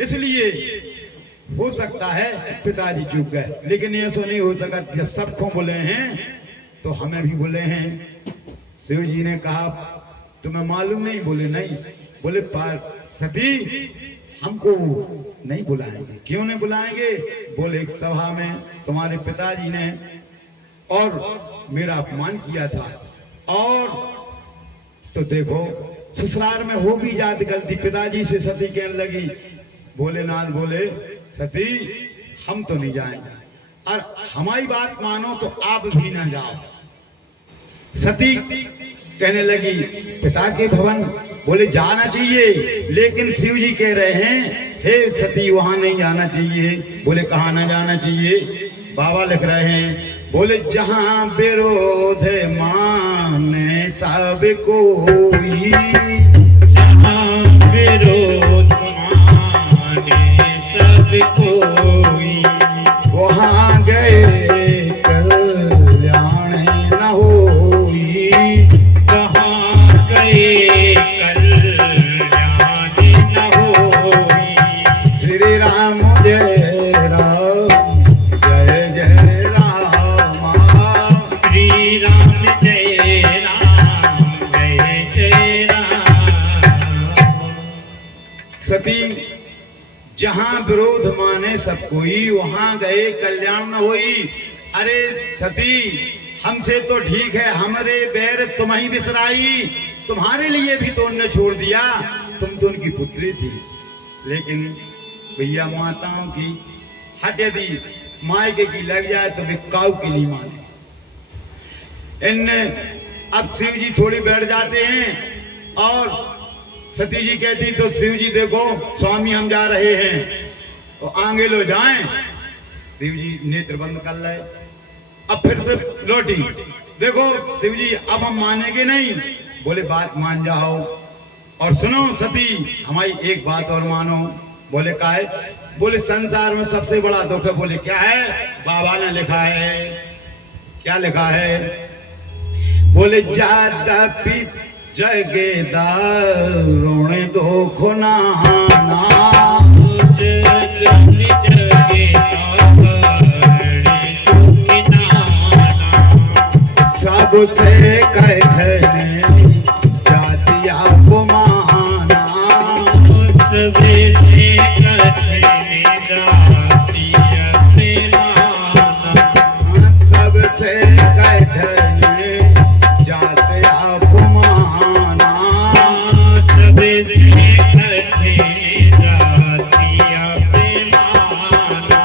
इसलिए हो सकता है पिताजी चूक गए, लेकिन ये सो नहीं हो सका। जब सबको बोले हैं तो हमें भी बोले हैं। शिव जी ने कहा तुम्हें मालूम नहीं? बोले नहीं। बोले पर सती हमको नहीं बुलाएंगे। क्यों नहीं बुलाएंगे? बोले एक सभा में तुम्हारे पिताजी ने और मेरा अपमान किया था, और तो देखो ससुराल में हो भी जाती गलती। पिताजी से सती कहने लगी, भोलेनाथ बोले सती हम तो नहीं जाएंगे, और हमारी बात मानो तो आप भी ना जाओ। सती कहने लगी पिता के भवन, बोले जाना चाहिए, लेकिन शिव जी कह रहे हैं हे सती वहां नहीं जाना चाहिए। बोले कहाँ ना जाना चाहिए? बाबा लिख रहे हैं, बोले जहां विरोध माने सब कोई, जहां विरोध माने सब कोई, वहां गए कल्याण न होई। कहाँ गए कल्याण न होई। श्री राम जय राम जय जय राम, श्री राम जय राम जय जय राम। सती जहां विरोध माने सब कोई, वहां गए कल्याण न होई। अरे सती हमसे तो ठीक है, हमारे बैर तुम्हें बिसराई, तुम्हारे लिए भी तो उनने छोड़ दिया, तुम तो उनकी पुत्री थी। लेकिन भैया माताओं की हट यदि मायके की लग जाए तो वे काऊ की नहीं माने। इनने अब शिव जी थोड़ी बैठ जाते हैं और सती जी कहती तो शिव जी देखो स्वामी हम जा रहे हैं, तो आगे लो जाएं। शिव जी नेत्र बंद कर ले, अब फिर से लौटी। देखो शिव जी अब हम मानेंगे नहीं। बोले बात मान जाओ और सुनो सती हमारी एक बात और मानो। बोले क्या है? बोले संसार में सबसे बड़ा दुख है। बोले क्या है? बाबा ने लिखा है। क्या लिखा है? बोले जाता पी जगे दारुण दुख नाना, जगन जगे सबसे कहने जातिया को माना, सबसे कहने जातिया से माना, सबसे कहने जातिया को माना, सबसे कहने जातिया से माना।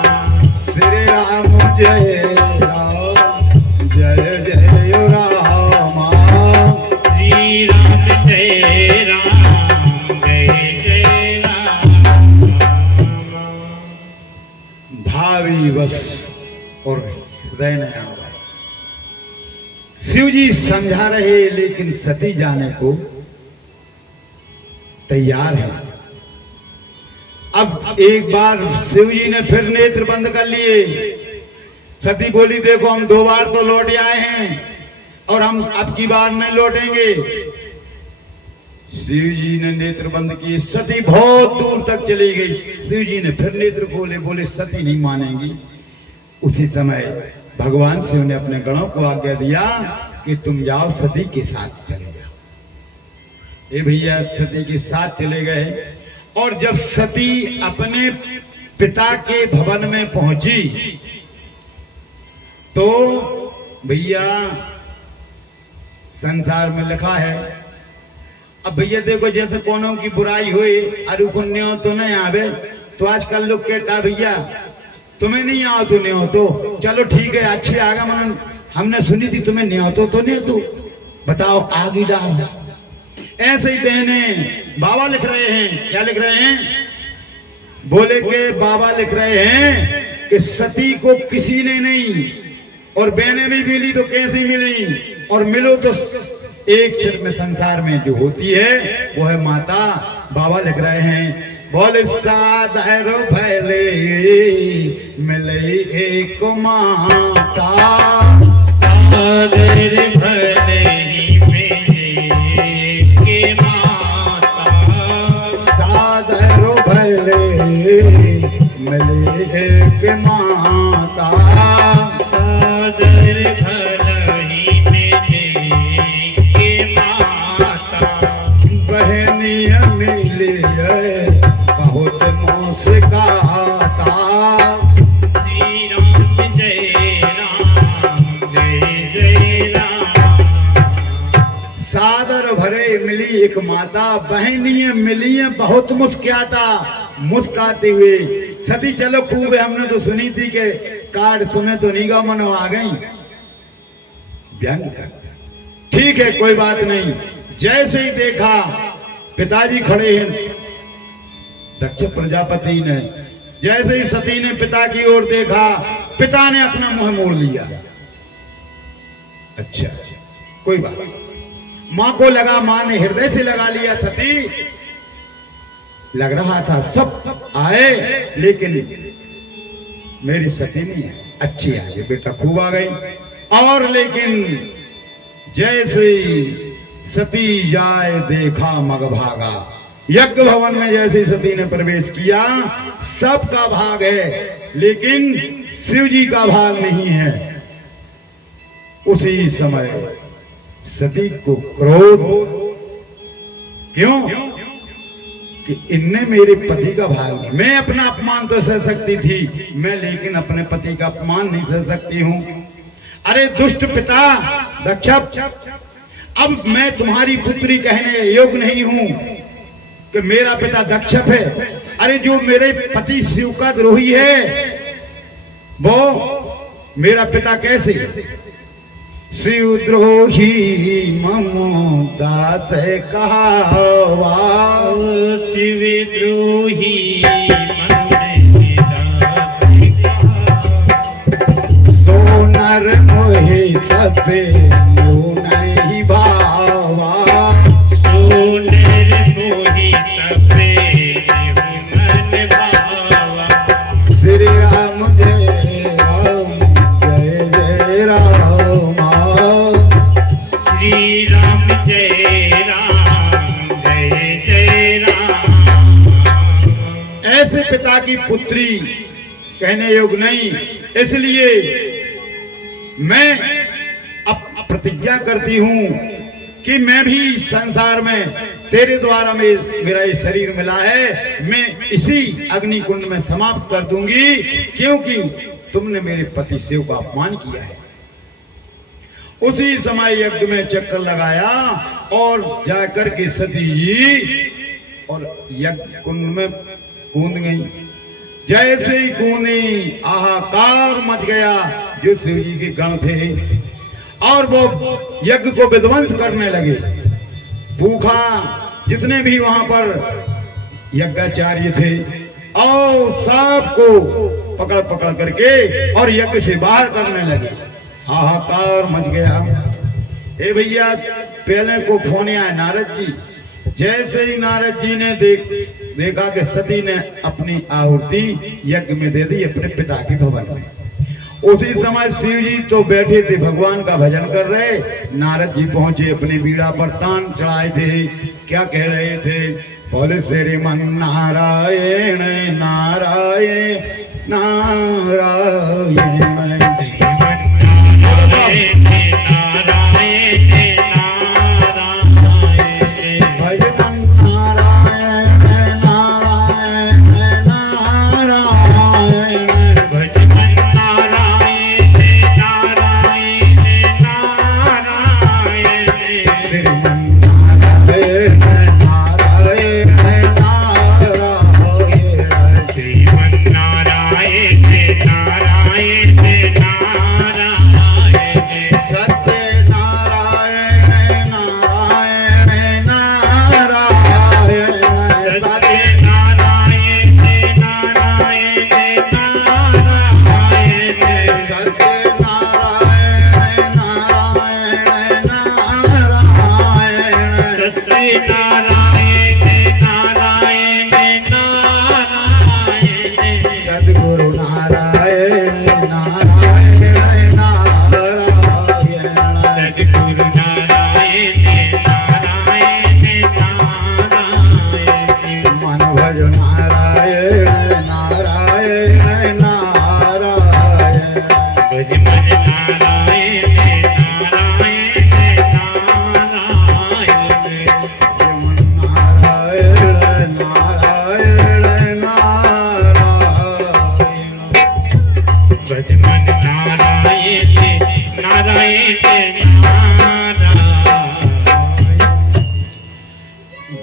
श्री राम जय राम जय जय राम, श्री राम जय राम जय जय राम। भावी बस और हृदय नया। शिव जी समझा रहे लेकिन सती जाने को तैयार है। अब एक बार शिव जी ने फिर नेत्र बंद कर लिए। सती बोली देखो हम 2 बार तो लौट आए हैं और हम अब की बार नहीं लौटेंगे। शिव जी ने नेत्र बंद किए, सती बहुत दूर तक चली गई। शिव जी ने फिर नेत्र खोले, बोले सती नहीं मानेंगी। उसी समय भगवान शिव ने अपने गणों को आज्ञा दिया कि तुम जाओ सती के साथ चले जाओ। ये भैया सती के साथ चले गए और जब सती अपने पिता के भवन में पहुंची तो भैया संसार में लिखा है। अब भैया देखो जैसे कोनों की बुराई हुई अरु को न्यो तो नहीं आवे, तो आजकल लोग क्या कहा भैया तुम्हें नहीं आओ तो नहीं हो तो चलो ठीक है अच्छे आगा मन हमने सुनी थी तुम्हें नहीं हो तो नहीं तो बताओ आगे डाल। ऐसे ही बहने बाबा लिख रहे हैं। क्या लिख रहे हैं? बोले के बाबा लिख रहे हैं कि सती को किसी ने नहीं और बहने भी मिली तो कैसे मिली और मिलो तो एक सिर में संसार में जो होती है वो है माता। बाबा लिख रहे हैं बोले साधर भले मिले एक माता, साधर भले मिले के माता, साधर भले एक माता, सादर भलही मिले के माता, बहनिया मिली है बहुत मुस्काता। श्री राम जय राम जय जय राम। सादर भरे मिली एक माता, बहनियां मिली हैं बहुत मुस्कुराता, मुस्कुराते हुए। सती चलो खूब है, हमने तो सुनी थी कि कार्ड तुम्हें तो निगाह मनो आ गई, व्यंग कर। ठीक है कोई बात नहीं। जैसे ही देखा पिताजी खड़े हैं दक्ष प्रजापति ने, जैसे ही सती ने पिता की ओर देखा, पिता ने अपना मुंह मोड़ लिया। अच्छा कोई बात नहीं। मां को लगा, मां ने हृदय से लगा लिया। सती लग रहा था सब आए, लेकिन मेरी सती नहीं है, अच्छी आ गई बेटा, खूब आ गई। और लेकिन जैसे सती जाए देखा मग भागा। यज्ञ भवन में जैसे सती ने प्रवेश किया, सबका भाग है लेकिन शिव जी का भाग नहीं है। उसी समय सती को क्रोध, क्यों कि इनने मेरे पति का भाग नहीं। मैं अपना अपमान तो सह सकती थी मैं, लेकिन अपने पति का अपमान नहीं सह सकती हूं। अरे दुष्ट पिता दक्ष, अब मैं तुम्हारी पुत्री कहने योग्य नहीं हूं कि मेरा पिता दक्ष है। अरे जो मेरे पति शिव का द्रोही है वो मेरा पिता कैसे? शिवद्रोही मम दास कहावा, शिवद्रोही सोनर मोहे सबे नहीं भावा, सोनर मोही सबे मन भावा। श्री राम जय राम जय जय राम, श्री राम जय राम जय जय राम। ऐसे पिता की पुत्री कहने योग्य नहीं, इसलिए मैं अब प्रतिज्ञा करती हूं कि मैं भी संसार में तेरे द्वारा मेरा ये शरीर मिला है, मैं इसी अग्निकुंड में समाप्त कर दूंगी, क्योंकि तुमने मेरे पति शिव का अपमान किया है। उसी समय यज्ञ में चक्कर लगाया और जाकर के सती और यज्ञ कुंड में कूद गई। जैसे ही कूदी हाहाकार मच गया, जो शिव जी के गण थे, और वो यज्ञ को विध्वंस करने लगे। भूखा जितने भी वहां पर यज्ञाचार्य थे और सबको पकड़ पकड़ करके और यज्ञ से बाहर करने लगे। हाहाकार मच गया। ए भैया, पहले को फोन आया नारद जी। जैसे ही नारद जी ने देखा कि सती ने अपनी आहुति यज्ञ में दे दी अपने पिता के भवन में, उसी समय शिव जी तो बैठे थे भगवान का भजन कर रहे। नारद जी पहुंचे, अपनी बीड़ा पर तान चढ़ाए थे। क्या कह रहे थे? बोले श्रीमन नारायण नारायण नारायण,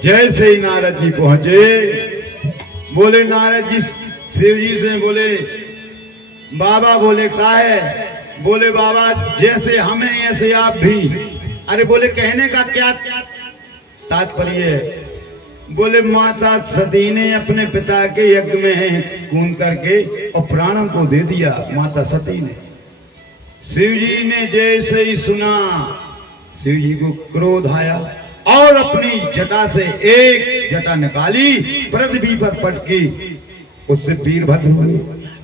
जैसे ही नारद जी पहुंचे, बोले नारद जी शिव जी से बोले बाबा, बोले का है? बोले बाबा जैसे हमें ऐसे आप भी। अरे बोले कहने का क्या तात्पर्य है? बोले माता सती ने अपने पिता के यज्ञ में कूद करके और प्राणों को दे दिया, माता सती ने। शिव जी ने जैसे ही सुना, शिव जी को क्रोध आया और अपनी जटा से एक जटा निकाली, पृथ्वी पर पटकी, उससे वीरभद्र हुए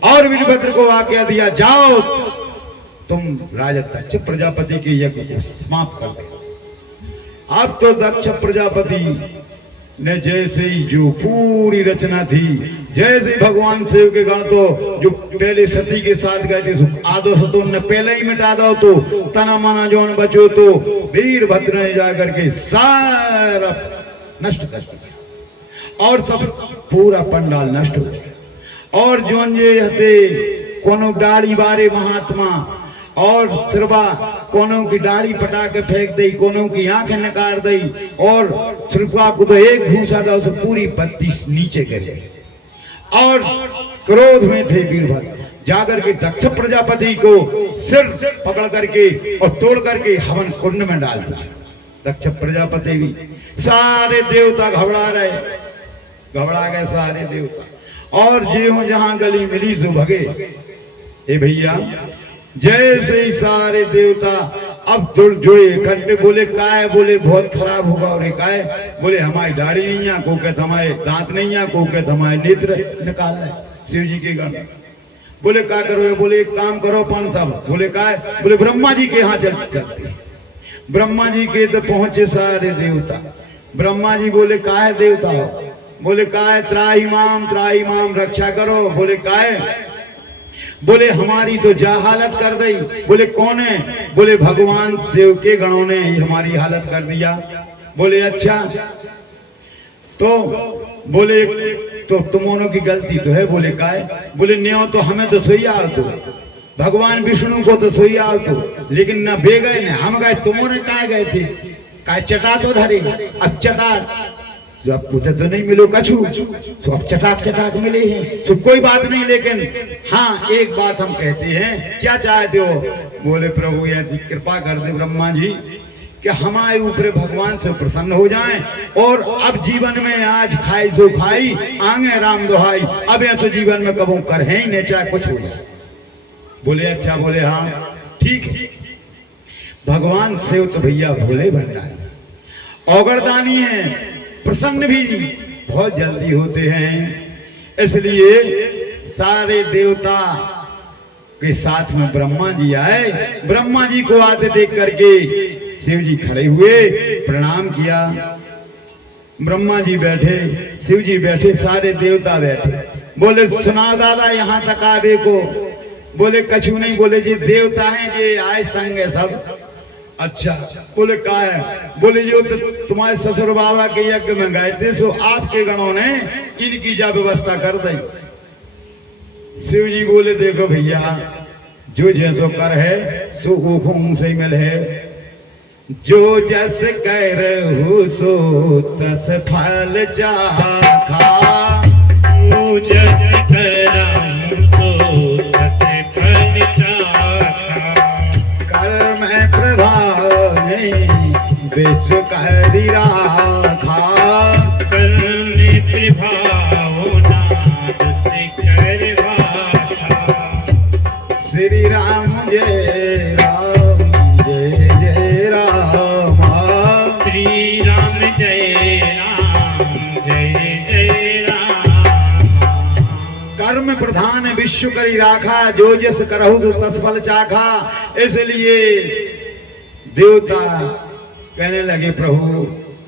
और वीरभद्र को आज्ञा दिया, जाओ तुम राजा दक्ष प्रजापति के यज्ञ को समाप्त कर दो। अब तो दक्ष प्रजापति ने जैसे ही जो पूरी रचना थी, जैसे भगवान शिव के गण तो जो पहले सती के साथ गए थे, आधो सतो ने पहले ही मिटा दो, तो तना माना जोन बचो, तो वीरभद्र ने जाकर के सारा नष्ट कर दिया और सब पूरा पंडाल नष्ट हो गया। और जोन ये हते कोनो डाली बारे महात्मा और सिरवा कोनों की डाली पटा के फेंक दी, कोनों की आंखें निकाल दी, और सिरवा को तो एक घूसा था, उसे पूरी पत्ती नीचे कर गई। और क्रोध में थे वीरभद्र, जाकर के दक्ष प्रजापति को सिर पकड़ करके और तोड़ करके हवन कुंड में डाल दिया। दक्ष प्रजापति भी, सारे देवता घबरा रहे, घबरा गए सारे देवता, और जो जहां गली मिली सो भगे। ए भैया, जैसे ही सारे देवता अब जुड़े इकट्ठे, बोले का है? बोले बहुत खराब होगा। और का है? बोले हमारी दाढ़ी नहीं है, को कहते हमारे दांत नहीं है, को कहते हमारे नेत्र निकाला है शिव जी के गण। बोले का करो? बोले एक काम करो पान साहब। बोले का है? बोले ब्रह्मा जी के यहाँ चलते। ब्रह्मा जी के तो पहुंचे सारे देवता। ब्रह्मा जी बोले का है देवता हो? बोले का है? त्राही माम रक्षा करो। बोले का है? बोले हमारी तो जा हालत कर दी। बोले कौन है? बोले भगवान शिव के गणों ने ही हमारी हालत कर दिया। बोले अच्छा, तो बोले तो तुमों की गलती तो है। बोले का है? बोले न्यो तो हमें तो सोई आओ, तो भगवान विष्णु को तो सोई आओ, तो लेकिन न बे गए न हम गए, तुमों कहा गए थे? का चटा तो धरे, अब चटा जो अब पूछे तो नहीं मिलो कछु, तो अब चटाक मिले हैं, तो कोई बात नहीं। लेकिन हाँ एक बात हम कहते हैं, क्या चाहते हो? बोले प्रभु ऐसी कृपा कर दे ब्रह्मा जी कि हमारे ऊपर भगवान से प्रसन्न हो जाएं, और अब जीवन में आज खाई सो खाई, आगे राम दोहाई, अब ऐसे जीवन में कबू कर है ही नहीं, चाहे कुछ हो जाए। बोले अच्छा। बोले हाँ ठीक है। भगवान शिव तो भैया भोले भंडारी, औगरदानी है, प्रसन्न भी बहुत जल्दी होते हैं। इसलिए सारे देवता के साथ में ब्रह्मा जी आए। ब्रह्मा जी को आते देख करके शिव जी खड़े हुए, प्रणाम किया। ब्रह्मा जी बैठे, शिव जी बैठे, सारे देवता बैठे। बोले सुना दादा यहाँ तक आवे को? बोले कछु नहीं। बोले जी देवता हैं, ये आए संग है सब। अच्छा। बोले का है? बोले जो तो तुम्हारे ससुर बाबा के यज्ञ में गए थे, सो आपके गणों ने इनकी जा व्यवस्था कर दी। शिव जी बोले देखो भैया, जो जैसो कर है सो हुकुम से मिल है, जो जस कर हो सो तस फल चाखा, जो जस करहु सो तस फल चाखा, कर्म प्रधान विश्व करी राखा, करने प्रभाव नाद से कर भाषा, श्री राम जय राम जय जय राम, श्री राम जय राम जय जय राम। कर्म प्रधान विश्व करी राखा, जो जस करहु तो तस फल चाखा। इसलिए देवता कहने लगे प्रभु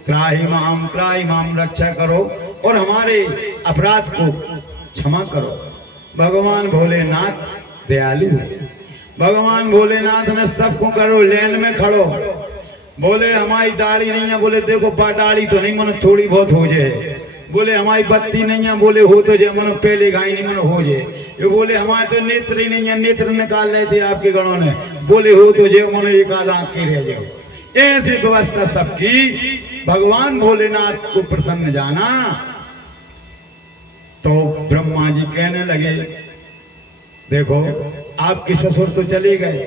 त्राहि माम रक्षा करो और हमारे अपराध को क्षमा करो। भगवान भोलेनाथ दयालु है। भगवान भोलेनाथ ने सबको करो लेन में खड़ो। बोले हमारी दाढ़ी नहीं है। बोले देखो डाली तो नहीं, मन थोड़ी बहुत हो जाए। बोले हमारी बत्ती नहीं है। बोले हो तो जाए, मन पहले गाय नहीं, मन हो जाए। ये बोले हमारे तो नेत्र ही नहीं है, नेत्र निकाल रहे थे आपके गणों ने। बोले हो तो जाए, मन एक आध आंख रह जाओ। ऐसी व्यवस्था सबकी। भगवान भोलेनाथ को प्रसन्न जाना। तो ब्रह्मा जी कहने लगे, देखो आपके ससुर तो चले गए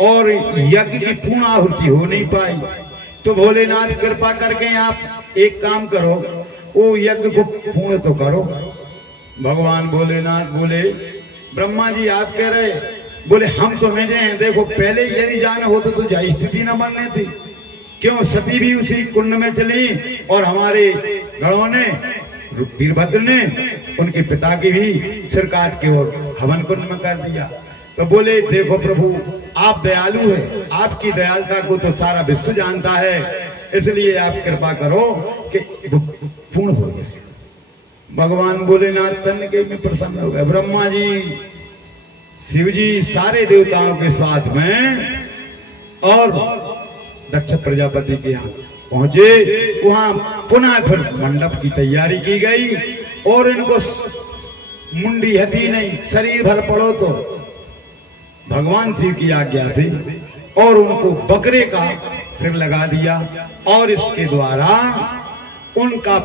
और यज्ञ की पूर्ण आहुति हो नहीं पाई, तो भोलेनाथ कृपा करके आप एक काम करो, वो यज्ञ को पूर्ण तो करो। भगवान भोलेनाथ बोले, ब्रह्मा जी आप कह रहे, बोले हम तो नहीं जाए। देखो पहले यदि जाना हो तो जा स्थिति न बनने थी, क्यों सती भी उसी कुंड में चली और हमारे गणों ने, वीरभद्र ने उनके पिता की भी सिर काट के वो हवन कुंड में कर दिया। तो बोले देखो प्रभु आप दयालु है, आपकी दयालुता को तो सारा विश्व जानता है, इसलिए आप कृपा करो कि पूर्ण हो जाए। भगवान भोलेनाथ तन के में प्रसन्न हो गए। ब्रह्मा जी, शिव जी, सारे देवताओं के साथ में और दक्ष प्रजापति के यहाँ पहुंचे। वहां पुनः फिर मंडप की तैयारी की गई और इनको मुंडी हथी नहीं, शरीर भर पड़ो तो भगवान शिव की आज्ञा से, और उनको बकरे का सिर लगा दिया और इसके द्वारा उनका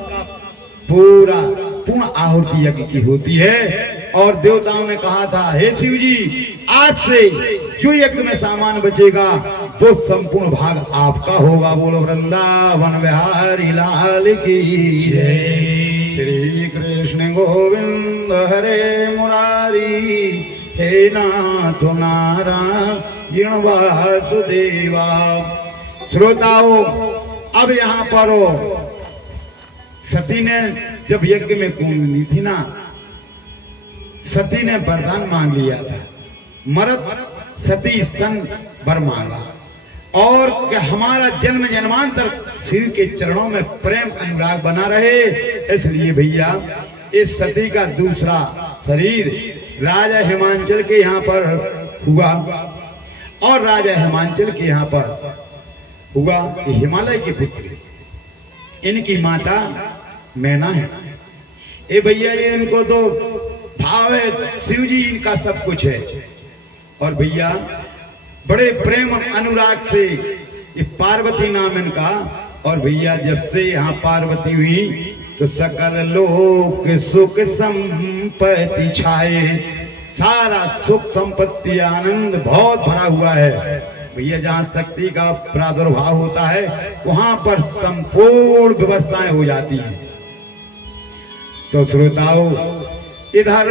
पूर्ण आहुति यज्ञ की होती है। और देवताओं ने कहा था, हे शिव जी आज से जो यज्ञ में सामान बचेगा वो संपूर्ण भाग आपका होगा। बोलो वृंदावन बिहारी लाल की जय। श्री कृष्ण गोविंद हरे मुरारी, हे नाथ नारायण वासुदेवा। श्रोताओं अब यहाँ पर सती ने जब यज्ञ में कूदनी थी ना, सती ने वरदान मांग लिया था, मरद सती सन वर मांगा और कि हमारा जन्म जन्मांतर शिव के चरणों में प्रेम अनुराग बना रहे। इसलिए भैया इस सती का दूसरा शरीर राजा हिमांचल के यहाँ पर हुआ और राजा हिमांचल के यहाँ पर हुआ हिमालय की पुत्री, इनकी माता मैना है। ए भैया ये इनको तो भाव है, शिव जी इनका सब कुछ है। और भैया बड़े प्रेम अनुराग से ये पार्वती नाम इनका। और भैया जब से यहाँ पार्वती हुई तो सकल लोक सुख संपत्ति छाए, सारा सुख संपत्ति आनंद बहुत भरा हुआ है। भैया जहाँ शक्ति का प्रादुर्भाव होता है वहां पर संपूर्ण व्यवस्थाएं हो जाती हैं। तो श्रोताओं इधर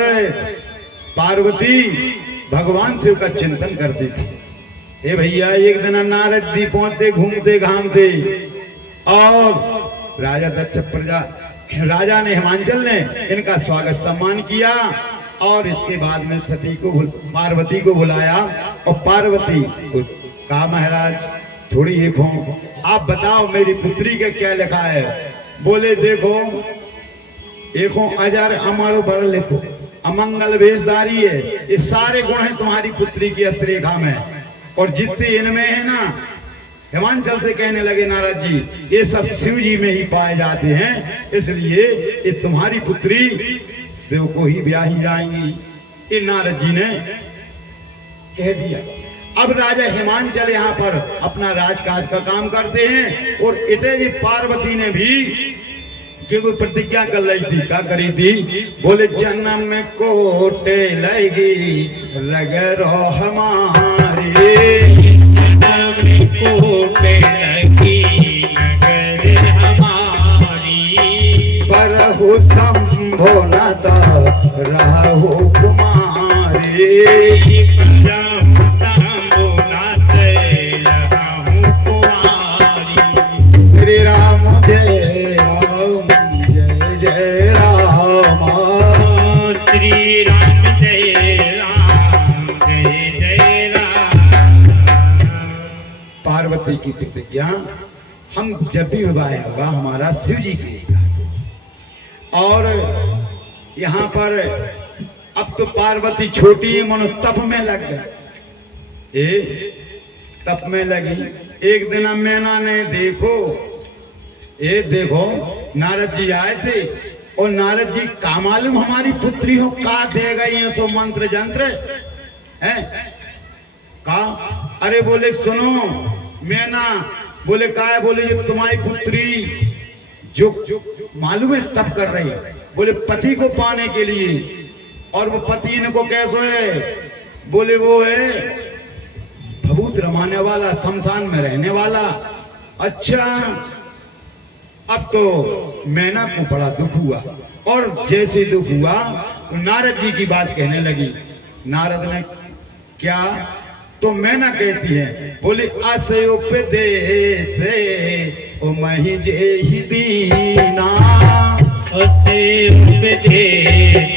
पार्वती भगवान शिव का चिंतन करती थी। ए भैया एक दिन नारद जी पहुंचते घूमते घामते और राजा ने हिमांचल ने इनका स्वागत सम्मान किया और इसके बाद में सती को पार्वती को बुलाया और पार्वती को कहा महाराज थोड़ी एक हो, आप बताओ मेरी पुत्री के क्या लिखा है। बोले देखो एक हो अजर अमर बर लिखो, अमंगल भेषधारी है, ये सारे गुण हैं तुम्हारी पुत्री की हस्तरेखा में और जितने इनमें है ना, हिमांचल से कहने लगे नारद जी ये सब शिव जी में ही पाए जाते हैं, इसलिए ये तुम्हारी पुत्री शिव को ही ब्याही जाएंगी। ये नारद जी ने कह दिया। अब राजा हिमांचल यहाँ पर अपना राजकाज का काम करते हैं और इतने पार्वती ने भी कोई प्रतिज्ञा कर ली थी। क्या करी थी? बोले जन्म में कोटे लगी रगरो हमारे, जन्म में कोटे लगी नगर हमारी, बरहु संभो न रहु कुमारी, श्री राम जय राम जय जय राम, श्री राम जय राम जय जय राम। पार्वती की प्रतिज्ञा, हम जब भी विवाह होगा हमारा शिव जी के साथ। और यहाँ पर अब तो पार्वती छोटी है, मनो तप में लग गए, तप में लगी। एक दिन मैना ने देखो नारद जी आए थे और नारद जी का मालूम हमारी पुत्री हो का दे गई है सो मंत्र जंत्र है का। अरे बोले सुनो मैना, बोले का है? बोले ये तुम्हारी पुत्री जो मालूम है तब कर रही, बोले पति को पाने के लिए। और वो पति इनको कैसो है? बोले वो है भभूत रमाने वाला, शमशान में रहने वाला। अच्छा, अब तो मैना को बड़ा दुख हुआ, और जैसे दुख हुआ तो नारद जी की बात कहने लगी। नारद ने क्या? तो मैना कहती है, बोले असे उपदेश ओ मही जे ही दीना, असे उपदेश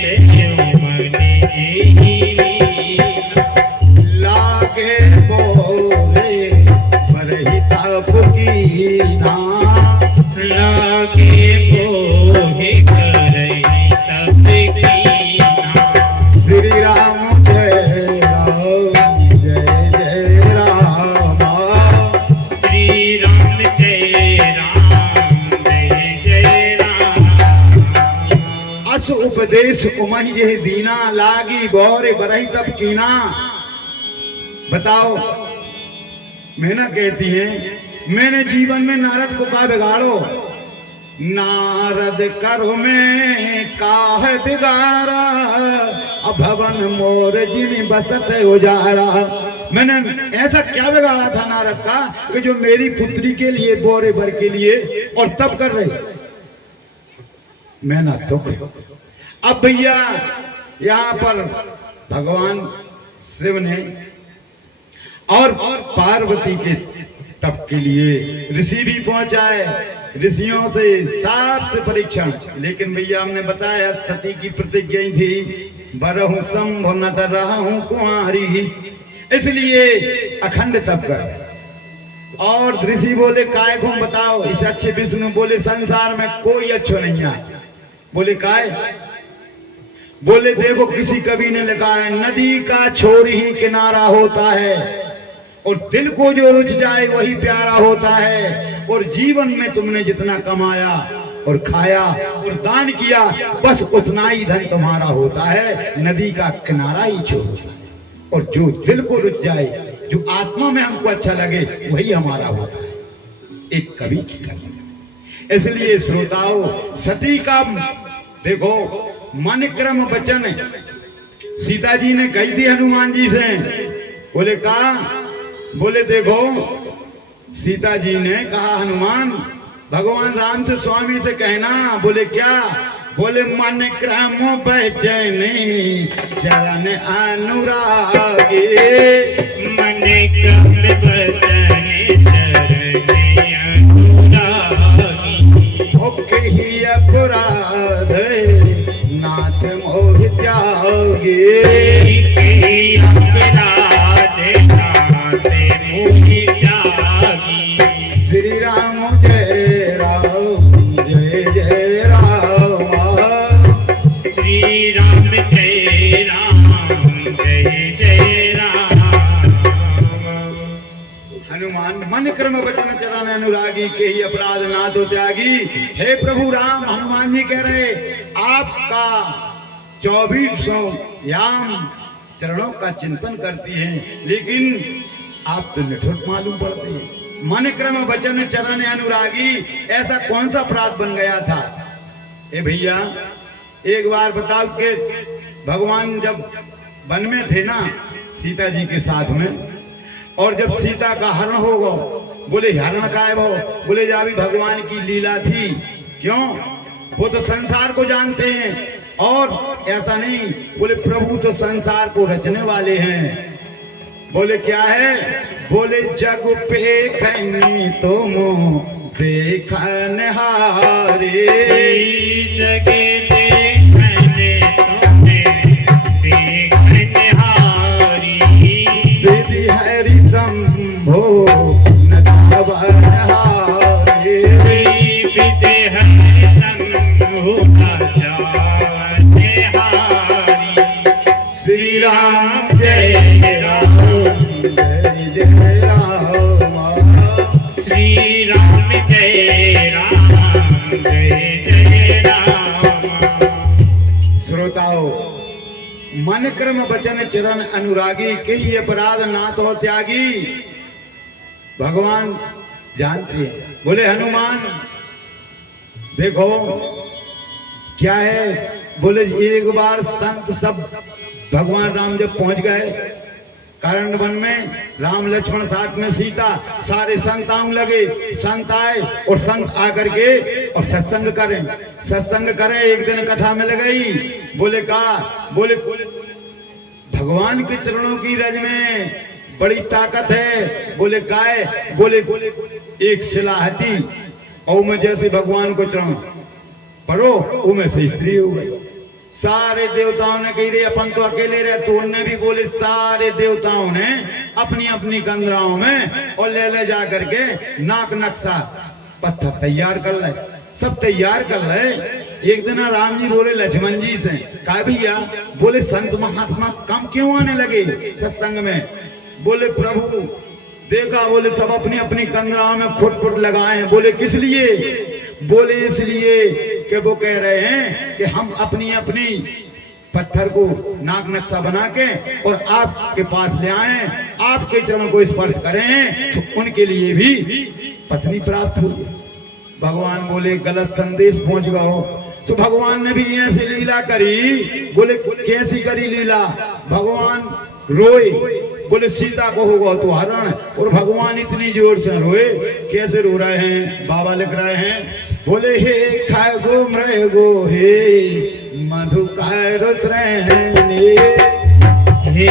ओ मही जे ही दीना, लागे बोले बरही तप कीना, लागे बोहे करही तप कीना। श्री राम जय राम जय जय राम, श्री राम जय राम जय जय राम। अस उपदेश उमहि यह दीना, लागी बौरे बरही तब कीना। बताओ, मैना कहती है मैंने जीवन में नारद को का बिगाड़ो? नारद करो में काह बिगाड़ा, भवन मोर जिन बसत उजारा। मैंने ऐसा क्या बिगाड़ा था नारद का कि जो मेरी पुत्री के लिए, बोरे भर के लिए और तब कर रहे? मैं ना दुख। अब भैया यहाँ पर भगवान शिव ने और पार्वती के तप के लिए ऋषि भी पहुंचाए, ऋषियों से साफ से परीक्षण। लेकिन भैया हमने बताया सती की प्रतिज्ञा थी, बरहूं संभव न रहा हूं कुंवारी, इसलिए अखंड तप कर। और ऋषि बोले काय को बताओ? इस अच्छे विष्णु बोले संसार में कोई अच्छो नहीं है। बोले काय? बोले देखो किसी कवि ने लिखा है, नदी का छोर ही किनारा होता है, और दिल को जो रुच जाए वही प्यारा होता है। और जीवन में तुमने जितना कमाया और खाया और दान किया, बस उतना ही धन तुम्हारा होता है, नदी का किनारा ही छोर होता है। और जो दिल को रुच जाए, जो आत्मा में हमको अच्छा लगे, वही हमारा होता है। एक कवि की कविता। इसलिए श्रोताओं, सती का देखो मन क्रम वचन सीता जी ने कही थी हनुमान जी से। बोले कहा? बोले देखो सीता जी ने कहा हनुमान भगवान राम से स्वामी से कहना। बोले क्या? बोले मन क्रम वचन चरण अनुरागे, मन क्रम वचन चरण अनुरागी, ओके ही अपराध नाथ मोह त्यागे, श्री राम जय राम जय जय राम, श्री राम जय राम जय जय राम। हनुमान मन क्रम वचन चरण अनुरागी के ही अपराध नाथ हो त्यागी। हे प्रभु राम, हनुमान जी कह रहे आपका 2400 याम चरणों का चिंतन करती हैं, लेकिन आप तो निठुर मालूम पड़ते हैं। मन क्रम वचन चरण अनुरागी, ऐसा कौन सा अपराध बन गया था? ए भैया एक बार बताओ कि भगवान जब वन में थे ना सीता जी के साथ में, और जब सीता का हरण होगा, बोले हरण का है वो? बोले जा भी भगवान की लीला थी। क्यों? वो तो संसार को जानते हैं, और ऐसा नहीं, बोले प्रभु तो संसार को रचने वाले हैं। बोले क्या है? बोले जग पे खैनी तुम देखन हारे, जगे देखने तुम्हें देखन हारी, विधि हरि शंभो न धावन हारे, विधि हरि शंभो न धावन हारी, श्री राम जय राम जय जय राम, श्री राम जय राम जय जय राम। श्रोताओं, मन क्रम वचन चरण अनुरागी के ही अपराध नाथ हो त्यागी। भगवान जानते हैं। बोले हनुमान देखो क्या है, बोले एक बार संत सब भगवान राम जब पहुंच गए कारण वन में, राम लक्ष्मण साथ में सीता, सारे संत आने लगे। संत आए और संत आकर के और सत्संग करें। एक दिन कथा मिल गई। बोले कहा, बोले भगवान के चरणों की रज में बड़ी ताकत है। बोले काय, बोले एक शिलाहती और में जैसे भगवान को चरण पढ़ो उनमें से स्त्री हो गई। सारे देवताओं ने कही रे अपन तो अकेले रहे, तो उनने भी बोले सारे देवताओं ने अपनी अपनी कंदराओं में और ले जा करके नाक नक्शा पत्थर तैयार कर ले, सब तैयार कर ले। एक दिन राम जी बोले लक्ष्मण जी से, कहा भैया बोले संत महात्मा कम क्यों आने लगे सत्संग में? बोले प्रभु देखा, बोले सब अपनी अपनी कंदराओं में फुट लगाए हैं। बोले किस लिए? बोले इसलिए कि वो कह रहे हैं कि हम अपनी अपनी पत्थर को नाक नक्शा बना के और आपके पास ले आए, आपके चरणों को स्पर्श करें तो उनके लिए भी पत्नी प्राप्त हुई। भगवान बोले गलत संदेश पहुंच गया हो। तो भगवान ने भी ऐसी लीला करी। बोले कैसी करी लीला? भगवान रोए, बोले सीता को होगा तो हरण, और भगवान इतनी जोर से रोए। कैसे रो रहे हैं? बाबा लिख रहे हैं, बोले हे खाए गो मृगो हे मधु काय रस रहने, हे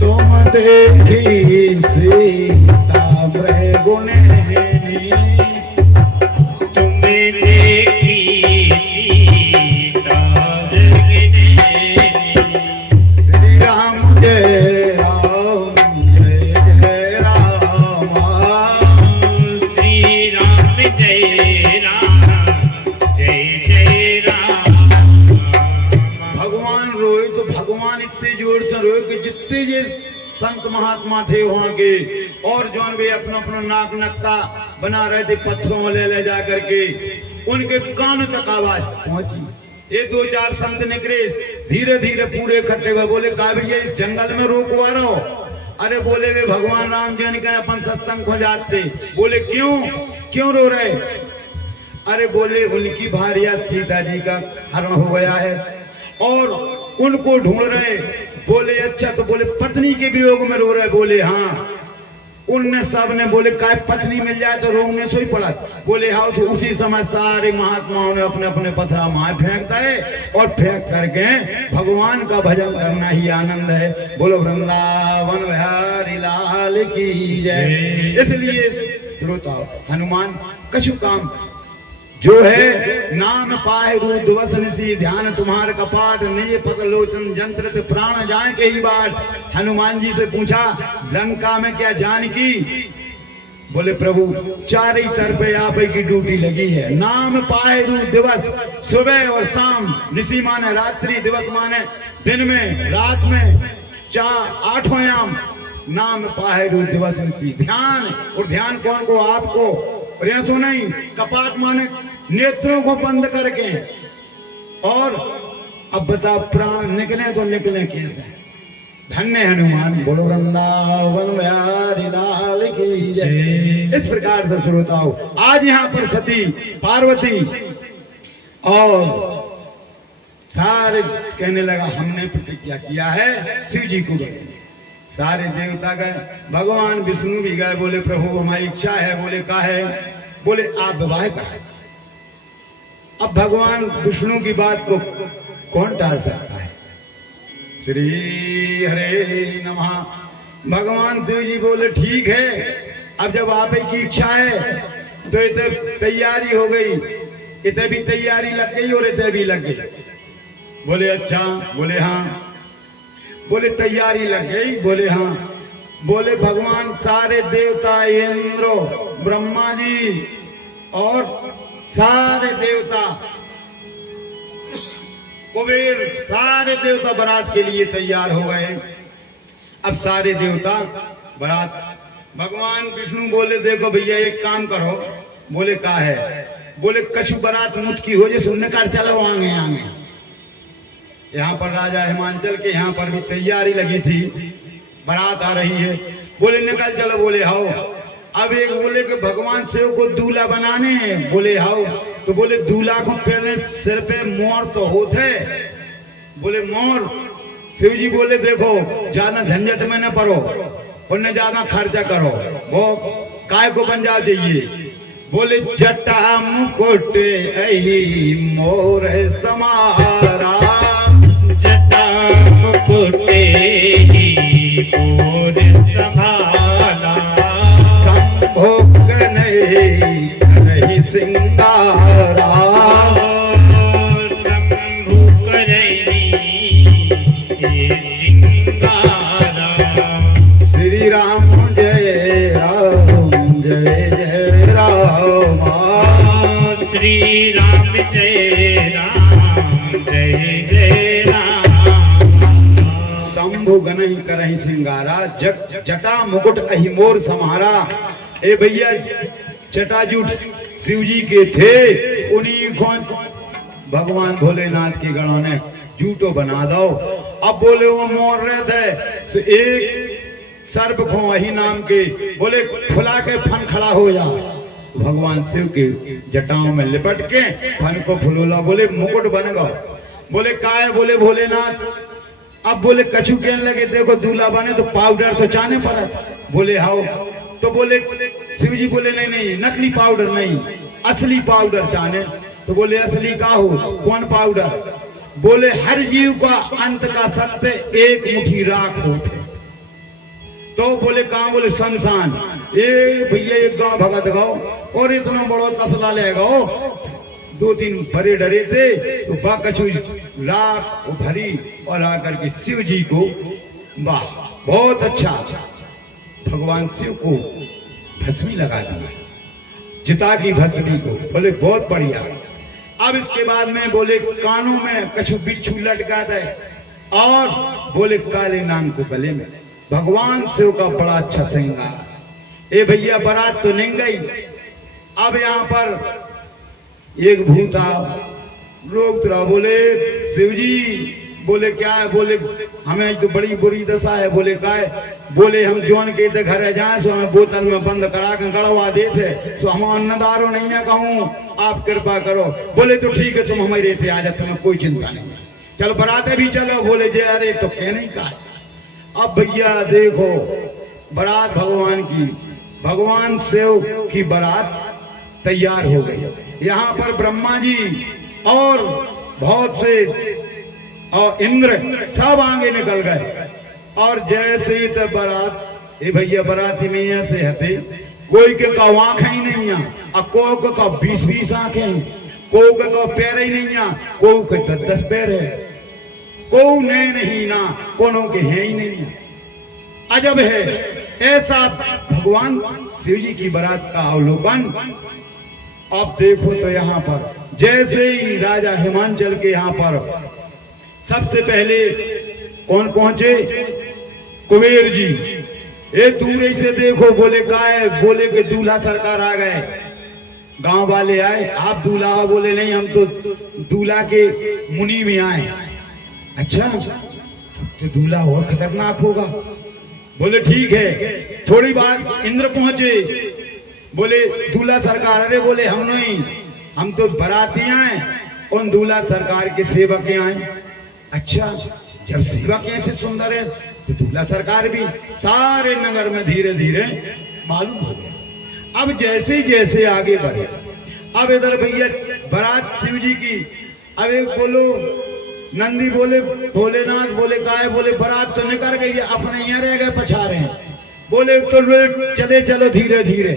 तुम देखी सीता मृगो ने, तुम्हें देखी सीता मृगो ने, श्री राम जय राम जय राम, श्री राम जय राम जय राम। भगवान रोए तो भगवान इतने जोर से रोए कि जितने ये संत महात्मा थे वहां के और जौन भी अपना अपना नाक नक्शा बना रहे थे पत्थरों में ले जा करके, उनके कान तक आवाज पहुंची। ये दो चार संत निकले, धीरे धीरे पूरे इकट्ठे हुए। बोले कहा भैया इस जंगल में रोकवा रहो। अरे बोले वे भगवान राम जी ने अपन सत्संग खो जाते। बोले क्यों रो रहे? अरे बोले उनकी भार्या सीता जी का हरण हो गया है और उनको ढूंढ रहे। बोले अच्छा, तो बोले पत्नी के वियोग में रो रहे? बोले हाँ। उनने सब ने बोले काय पत्नी मिल जाए तो रोने से ही पड़ा। बोले हाँ। तो उसी समय सारे महात्माओं ने अपने अपने पथरा मार फेंकता है और फेंक करके भगवान का भजन करना ही आनंद है। बोलो वृंदावन बिहारी लाल की जय। इसलिए श्रोता हनुमान कछु काम जो है नाम पाए रूप दिवस निसी, ध्यान तुम्हारे कपाट निज पद लोचन जंत्र प्राण जाए के ही बाट। हनुमान जी से पूछा लंका में क्या जानकी? बोले प्रभु चार ही तरफे आप की ड्यूटी लगी है। नाम पाए रूप दिवस, सुबह और शाम, निसी माने रात्रि, दिवस माने दिन में रात में, आठों याम नाम पाए रूप दिवस निसी। ध्यान, और ध्यान कौन को? आपको। और ऐसो नहीं, कपाट माने नेत्रों को बंद करके। और अब बता प्राण निकले तो निकले कैसे? धन्य हनुमान। बोलो वृंदावन बिहारी लाल की जय। इस प्रकार से श्रोताओं आज यहाँ पर सती पार्वती और सारे कहने लगा हमने प्रतिज्ञा किया है शिव जी को गए। सारे देवता गए, भगवान विष्णु भी गए। बोले प्रभु हमारी इच्छा है। बोले का है? बोले आप विवाह करें। अब भगवान विष्णु की बात को कौन टाल सकता है? श्री हरे नमः। भगवान शिव जी बोले ठीक है, अब जब आप ही की इच्छा है तो इतने तैयारी हो गई, इतने भी तैयारी लग गई और इतने भी लग गई। बोले अच्छा? बोले हाँ। बोले तैयारी लग गई? बोले हाँ। बोले भगवान सारे देवता, इंद्र ब्रह्मा जी और सारे देवता, कुबेर, सारे देवता बारात के लिए तैयार हो गए। अब सारे देवता बारात, भगवान विष्णु बोले देखो भैया एक काम करो। बोले का है? बोले कछु बारात मुझ की हो जे सुनने का चलो आगे आगे। यहाँ पर राजा हिमांचल के यहाँ पर भी तैयारी लगी थी, बारात आ रही है। बोले निकल चलो, बोले हाओ। अब एक बोले कि भगवान शिव को दूल्हा बनाने हैं, बोले हाओ। तो बोले दूल्हा को पहले सिर पे मोर तो होते, बोले मोर। शिव जी बोले देखो ज्यादा झंझट में न पड़ो, उन्हें ज्यादा खर्चा करो, वो काय को बन जाओ चाहिए। बोले जटा मुकुट अही मोर समारा, जटा मुकुट ही मोर संभाला, शंभो करहि सिंगारा, शंभु करहि सिंगारा। श्री राम जय राम जय जय राम, श्री राम जय राम जय जय राम। शंभु गनहि करहि सिंगारा, जटा मुकुट अहि मोर सम्हारा। ए भैया जटाजूट शिव जी के थे, उन्हीं को भगवान भोलेनाथ के गणों ने जूटो बना दो। अब बोले वो मोर रहे थे, तो एक सर्प को वही नाम के बोले फुला के फन खड़ा हो जा। भगवान शिव के जटाओं में लिपट के फन को फुलोला, बोले मुकुट बन गो। बोले काय, बोले भोलेनाथ। अब बोले कछु कहने लगे देखो दूल्हा बने तो पाउडर तो चाने पड़ा, बोले हाओ। तो बोले शिव जी बोले नहीं नहीं नकली पाउडर नहीं, असली पाउडर चाने। तो बोले असली का हो, कौन पाउडर? बोले हर जीव का अंत का सत्य एक मुट्ठी राख होते। तो बोले कहा, बोले शमशान। ए भैया एक गांव भगत गाओ और इतना बड़ा तसला ले गाओ, 2-3 भरे डरे थे तो बा कछु राख भरी और आकर के शिव जी को, वाह बहुत अच्छा, भगवान शिव को भस्मी लगा दिया, चिता की भस्मी को। बोले बहुत बढ़िया। अब इसके बाद में बोले कानों में कछु बिच्छू लटका दे और बोले काले नाग को गले में। भगवान शिव का बड़ा अच्छा श्रृंगार। ए भैया बारात तो नहीं गई। अब यहाँ पर एक भूता लोग तो बोले शिव जी, बोले क्या है? बोले हमें तो बड़ी बुरी दशा है। बोले क्या है? बोले हम जौन के ते घरे जाए सो हमें बोतल में बंद करा के गड़वा देते, सो हम अन्नदारो नहीं है, कहूँ आप कृपा करो। बोले तो ठीक है तुम हमारे थे आ जाओ, तुम्हें कोई चिंता नहीं, चलो बराते भी चलो। बोले जे अरे तो कहने का। अब भैया देखो बारात भगवान की, भगवान शिव की बारात तैयार हो गई। यहाँ पर ब्रह्मा जी और बहुत से और इंद्र सब आगे निकल गए। और जैसे ही तो बारात, ये भैया बाराती में ऐसे हते, कोई के का आंखें ही नहीं आ, को का 20-20 आंखें, को का पैर ही नहीं आ, को के 10-10 पैर है, को नहीं ना कोनो के है ही नहीं। अजब है ऐसा भगवान शिव जी की बारात का अवलोकन। अब देखो तो यहाँ पर जैसे ही राजा हिमांचल के यहाँ पर सबसे पहले कौन पहुंचे? कुबेर जी। ए दूर से देखो, बोले का है? बोले के दूल्हा सरकार आ गए। गांव वाले आए, आप दूल्हा हो? बोले नहीं हम तो दूल्हा के मुनि में आए। अच्छा तो दूल्हा और खतरनाक होगा। बोले ठीक है। थोड़ी बात इंद्र पहुंचे, बोले दूल्हा सरकार। अरे बोले हम नहीं, हम तो बाराती आए, उन दूल्हा सरकार के सेवक आए। अच्छा जब सेवक ऐसे सुंदर है तो दूल्हा सरकार भी सारे नगर में धीरे धीरे मालूम हो गया। अब जैसे जैसे आगे बढ़े, अब इधर भैया बारात शिव जी की। अब एक बोलो नंदी, बोले भोलेनाथ। बोले का है? बोले बारात तो निकल गई है, अपने यहाँ रह गए पछारे हैं। बोले तो चले चलो धीरे धीरे।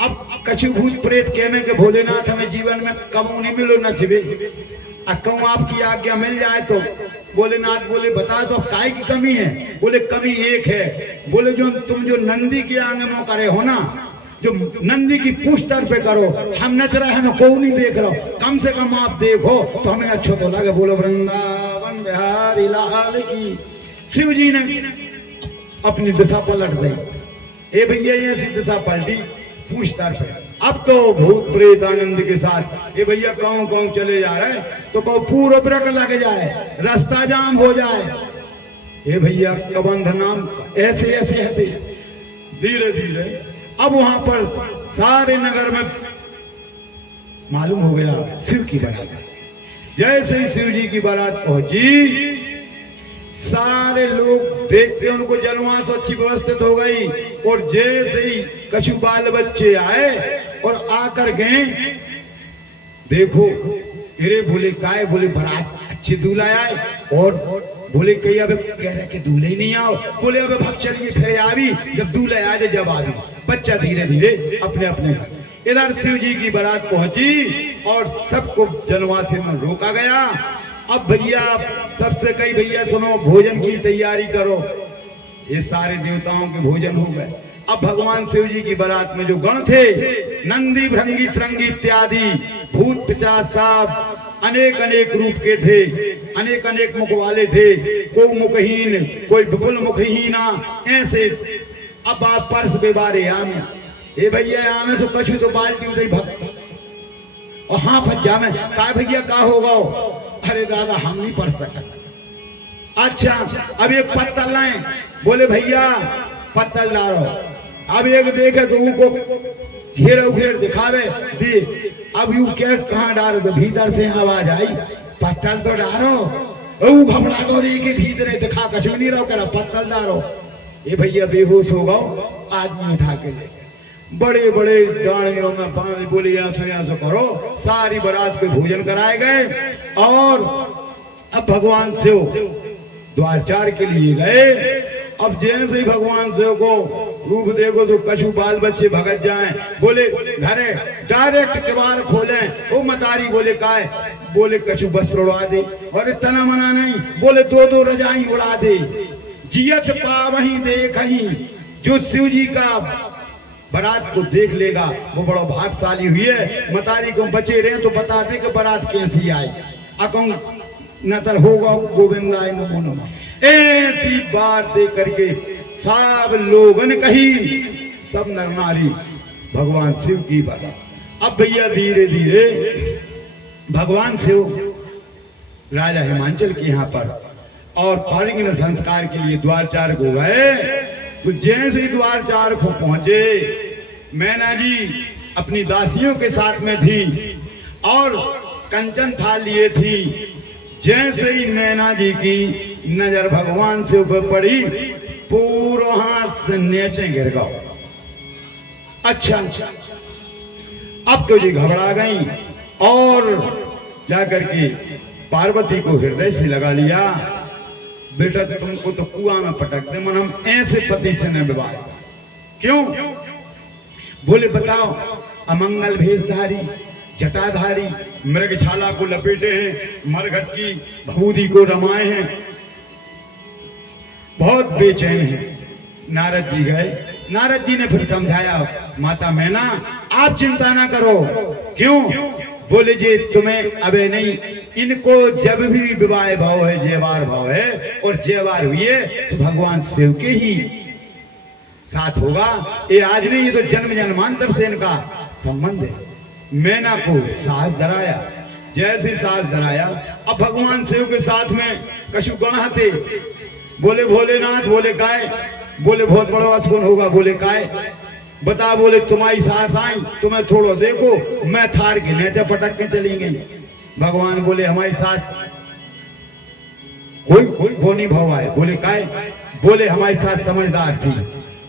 अब कछु भूत प्रेत कहने के भोलेनाथ हमें जीवन में कबू नहीं मिलो न छिबे, कहूँ आपकी आज्ञा मिल जाए तो। भोलेनाथ बोले बता दो काय की कमी है? बोले कमी एक है। बोले जो तुम जो नंदी के आगे में करे हो ना, जो नंदी की पूछतर पे करो, हम नच रहे हमें को नहीं देख रहा, कम से कम आप देखो तो हमें अच्छा तो लगे। बोलो वृंदावन बिहारी लाल की। शिव जी ने अपनी दिशा पलट दी। ए भैया ऐसी दिशा पलटी पूछतर पे। अब तो भूत प्रेत आनंद के साथ ये भैया गाँव गाँव चले जा रहे तो कहो पूरा ब्रेक लग जाए, रास्ता जाम हो जाए। ये भैया कबंध नाम ऐसे ऐसे हथे धीरे धीरे अब वहां पर सारे नगर में मालूम हो गया शिव की बारात। जैसे ही शिव जी की बारात पहुंची सारे लोग देखते उनको जलवास अच्छी व्यवस्थित हो गई और जैसे ही कछु बाल बच्चे आए और आकर गए देखो अरे बोले काय, बोले बारात अच्छी दूल्हा आए और बोले कही अब कह रहे कि दूल्हे ही नहीं आओ, बोले अब भग चलिए फिर आवी जब दूल्हे आ जाए जब आवी। बच्चा धीरे धीरे अपने अपने घर। इधर शिव जी की बारात पहुंची और सबको जनवासी में रोका गया। अब भैया सबसे कही भैया सुनो भोजन की तैयारी करो। ये सारे देवताओं के भोजन हो गए। अब भगवान शिव जी की बारात में जो गण थे नंदी भृंगी श्रृंगी इत्यादि भूत पिशाच सांप अनेक अनेक रूप के थे, अनेक अनेक मुख वाले थे, कोई मुखहीन कोई विपुल मुखहीना ऐसे। अब आप परस बेबारे आमे ए भैया आमे तो कछु तो बाल्टी उदय भक्त और हाँ भज्जा में का भैया का होगा। अरे दादा हम नहीं पढ़ सकते। अच्छा अब एक पत्तल लाए, बोले भैया पत्तल डालो। अब एक देखे तो उनको घेर दिखावे दी। अब यू क्या कहाँ डालो तो भीतर से आवाज आई पत्तल तो डालो। घबरा गो रे के भीतर दिखा कछु नहीं रहो करा पत्तल डालो। ये भैया बेहोश हो गो, आदमी उठा के ले बड़े बड़े डाणियों में पानी बोले यहाँ से करो। सारी बारात के भोजन कराए गए और अब भगवान शिव द्वारचार के लिए गए। अब जैसे ही भगवान शिव को रूप देखो तो कछु बाल बच्चे भगत जाएं। बोले घरे डायरेक्ट किवाड़ खोले। वो मतारी बोले काय, बोले कछु वस्त्र उड़ा दे। और इतना मना नहीं, बोले दो दो रजाई उड़ा दे। जियत पावही देखही, जो शिव जी का बारात को देख लेगा वो बड़ा भागशाली हुई है। मतारी को बचे रहे तो बता दे कि बारात कैसी आई। अकंग नतर होगा गोविंदाय नमो नमः। ऐसी बात दे करके सब लोगन कही, सब नर नारी भगवान शिव की बारात। अब भैया धीरे धीरे भगवान शिव राजा हिमांचल के यहाँ पर और पारिंग संस्कार के लिए द्वारचार को गए। तो जैसे ही द्वारचार को पहुंचे मैना जी अपनी दासियों के साथ में थी और कंचन थाल लिए थी। जैसे ही नैना जी की नजर भगवान से ऊपर पड़ी पूरा हाथ से नीचे गिर गया। अच्छा अब तो जी घबरा गई और जाकर के पार्वती को हृदय से लगा लिया। बेटा तुमको तो कुआं में पटक दे, मन हम ऐसे पति से न विवाह। क्यों? बोले बताओ अमंगल भेषधारी जटाधारी मृगछाला को लपेटे हैं, मरघट की भभूति को रमाए हैं, बहुत बेचैन है। नारद जी गए, नारद जी ने फिर समझाया माता मैना आप चिंता ना करो। क्यों? बोले जी तुम्हें अबे नहीं, इनको जब भी विवाह भाव है जयवार भाव है और जयवार हुई है तो भगवान शिव के ही साथ होगा। ये आज नहीं, ये तो जन्म जन्मांतर से इनका संबंध है। मैना को साहस धराया, जैसे साहस धराया अब भगवान शिव के साथ में कछु गण थे। बोले भोलेनाथ, बोले काय, बोले बहुत बड़ो असगुन होगा। बोले काय बता, बोले तुम्हारी सास आई तुम्हें छोड़ो देखो मैं थार के नीचे पटक के चली गई। भगवान बोले हमारी सास कोई भोनी भाव आए। बोले काय? बोले हमारी सास समझदार थी।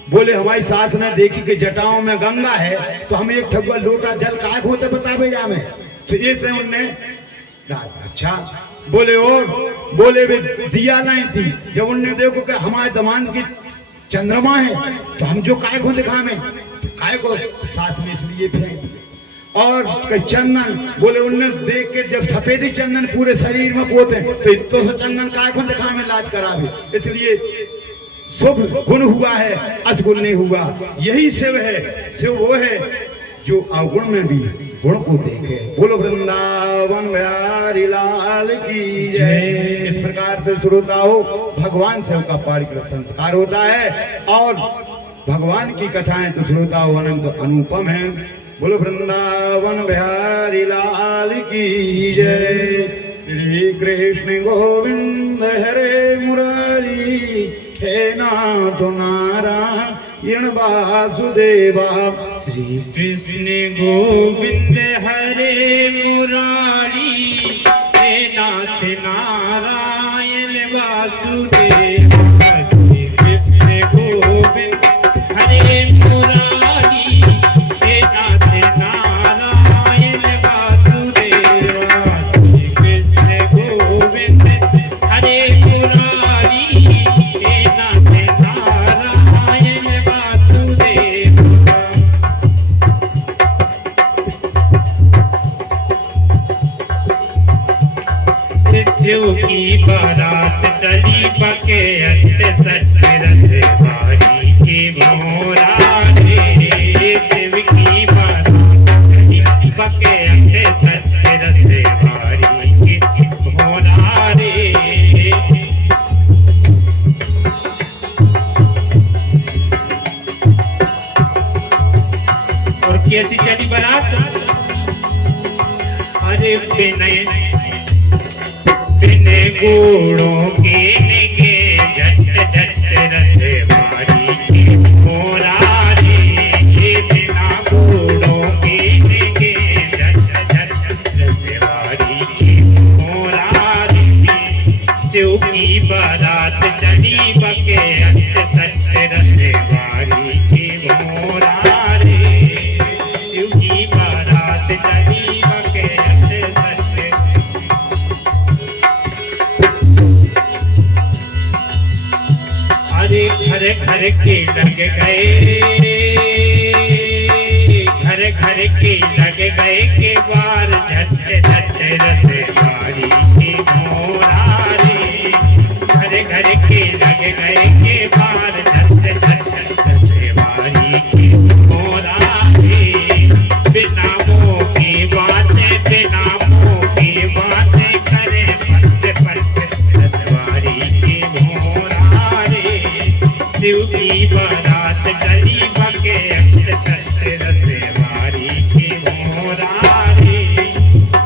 बोले हमारी सास ने देखी कि जटाओं में गंगा है तो हम एक ठगुआ लोटा जल काहे होते बतावे जा में, तो ये से उनने अच्छा। बोले और बोले वे दिया लाई थी, जब उनने देखो कि हमारे दमाद की चंद्रमा है तो हम जो काय को दिखा में तो काय को सास में इसलिए फेंक दिए। और चंदन, बोले उनने देख के जब सफेदी चंदन पूरे शरीर में पोते तो इतो से चंदन काय को दिखा में लाज करावे, इसलिए शुभ गुण हुआ है असगुण नहीं हुआ। यही शिव है, शिव वो है जो अवगुण में भी गुण को देखे। बोलो वृंदावन बिहारी लाल की जय। इस प्रकार से श्रोता हो भगवान शिव का पारिकृत संस्कार होता है और भगवान की कथाएं तो श्रोता हो अनंत अनुपम है। बोल वृंदावन बिहारी लाल की जय। श्री कृष्ण गोविंद हरे मुरारी, हे नाथ नारायण वासुदेवा। श्री कृष्ण गोविंद हरे मुरारी, हे नाथ नारायण वासुदेवा। श्री कृष्ण गोविंद हरे मुरारी, हे नाथ नारायण वासुदेवा। श्री कृष्ण गोविंद हरे मुरारी, हे नाथ नारायण वासुदेवा। शिव की बारात चली बके अट्ट सत्य रथ बारी के मोरा रे। शिव की बारात चली बके अट्ट सत्य रथ बारी के मोरा रे। और कैसी चली बारात? अरे विनय बिन गुड़ों के निगे झट झट रस बारी के मोरा रे। बिना गुड़ों के निगे झट झट रस बारी के मोरा रे। शिव की बारात चली बके अट्ट सत्य रस बारी के मोरा रे। शिव की बारात चली बके अट्ट सत्य। अरे घर घर के लग गए, घर घर के लग गए के बार झट झट रस बारी के मोरा रे। घर घर के लग गए के बार झट झट रस बारी के मोरा रे। बिना मोह की बातें, बिना मोह की बातें करे पट पट रस बारी के मोरा रे। शिव की बारात चली बके अट्ट सत्य रस बारी के मोरा रे।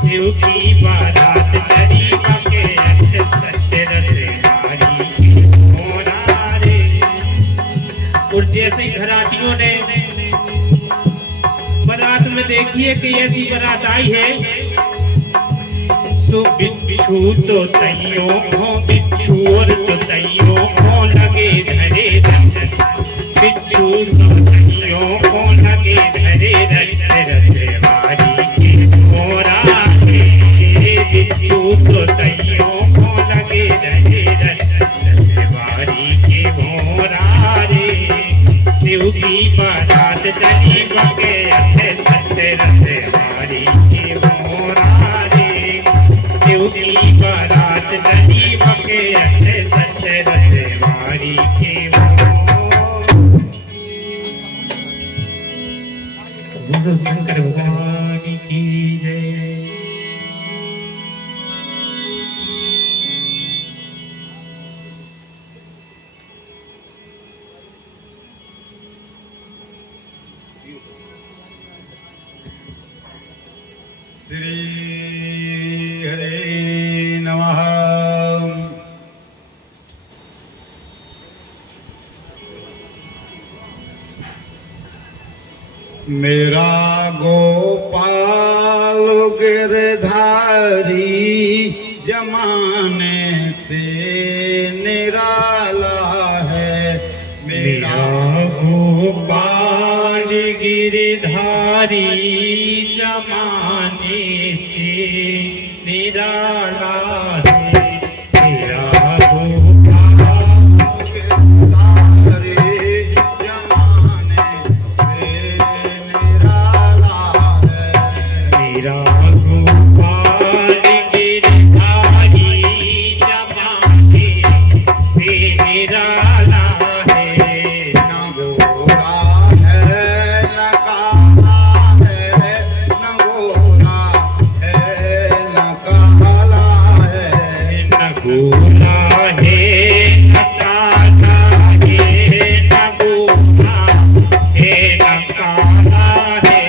शिव की बारात चली बके अट्ट सत्य रस बारी के मोरा रे। और जैसे ही घराटियों ने बारात में देखिए कि ऐसी बारात आई है, सो बिच्छू तो तैयो हो, बिच्छू और तो तैयो हो लगे धरे रथ। बिच्छू तो तैयो हो लगे धरे रथ रस बारी के मोरा रे। बिच्छू तो तैयो हो लगे धरे रथ रस बारी के मोरा रे। शिव की बारात चली बके अट्ट सत्य रस बारी के मोरा रे। शिव की बारात चली बके अट्ट सत्य रस बारी के बोलो शंकर भगवान की जय। श्री हरे नमः। मेरा गोपाल गिरधारी जमाने से निराला है। मेरा गोपाल गिरधारी जमाने से निराला है। मेरा गोपाल गिरधारी जमाने से निराला है। मेरा गोपाल गिरधारी जमाने से निराला है। न गोरा है न काला है, न गोरा है न काला है। न गोरा है न काला है, न गोरा है न काला है।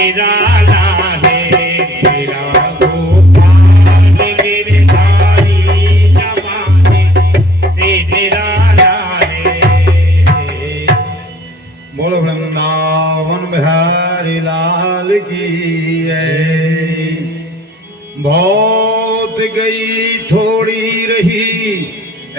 निराला है मेरा गोपाल गिरधारी जमाने से निराला है। बोलो वृंदावन बिहारी लाल की जय। बहुत गई थोड़ी रही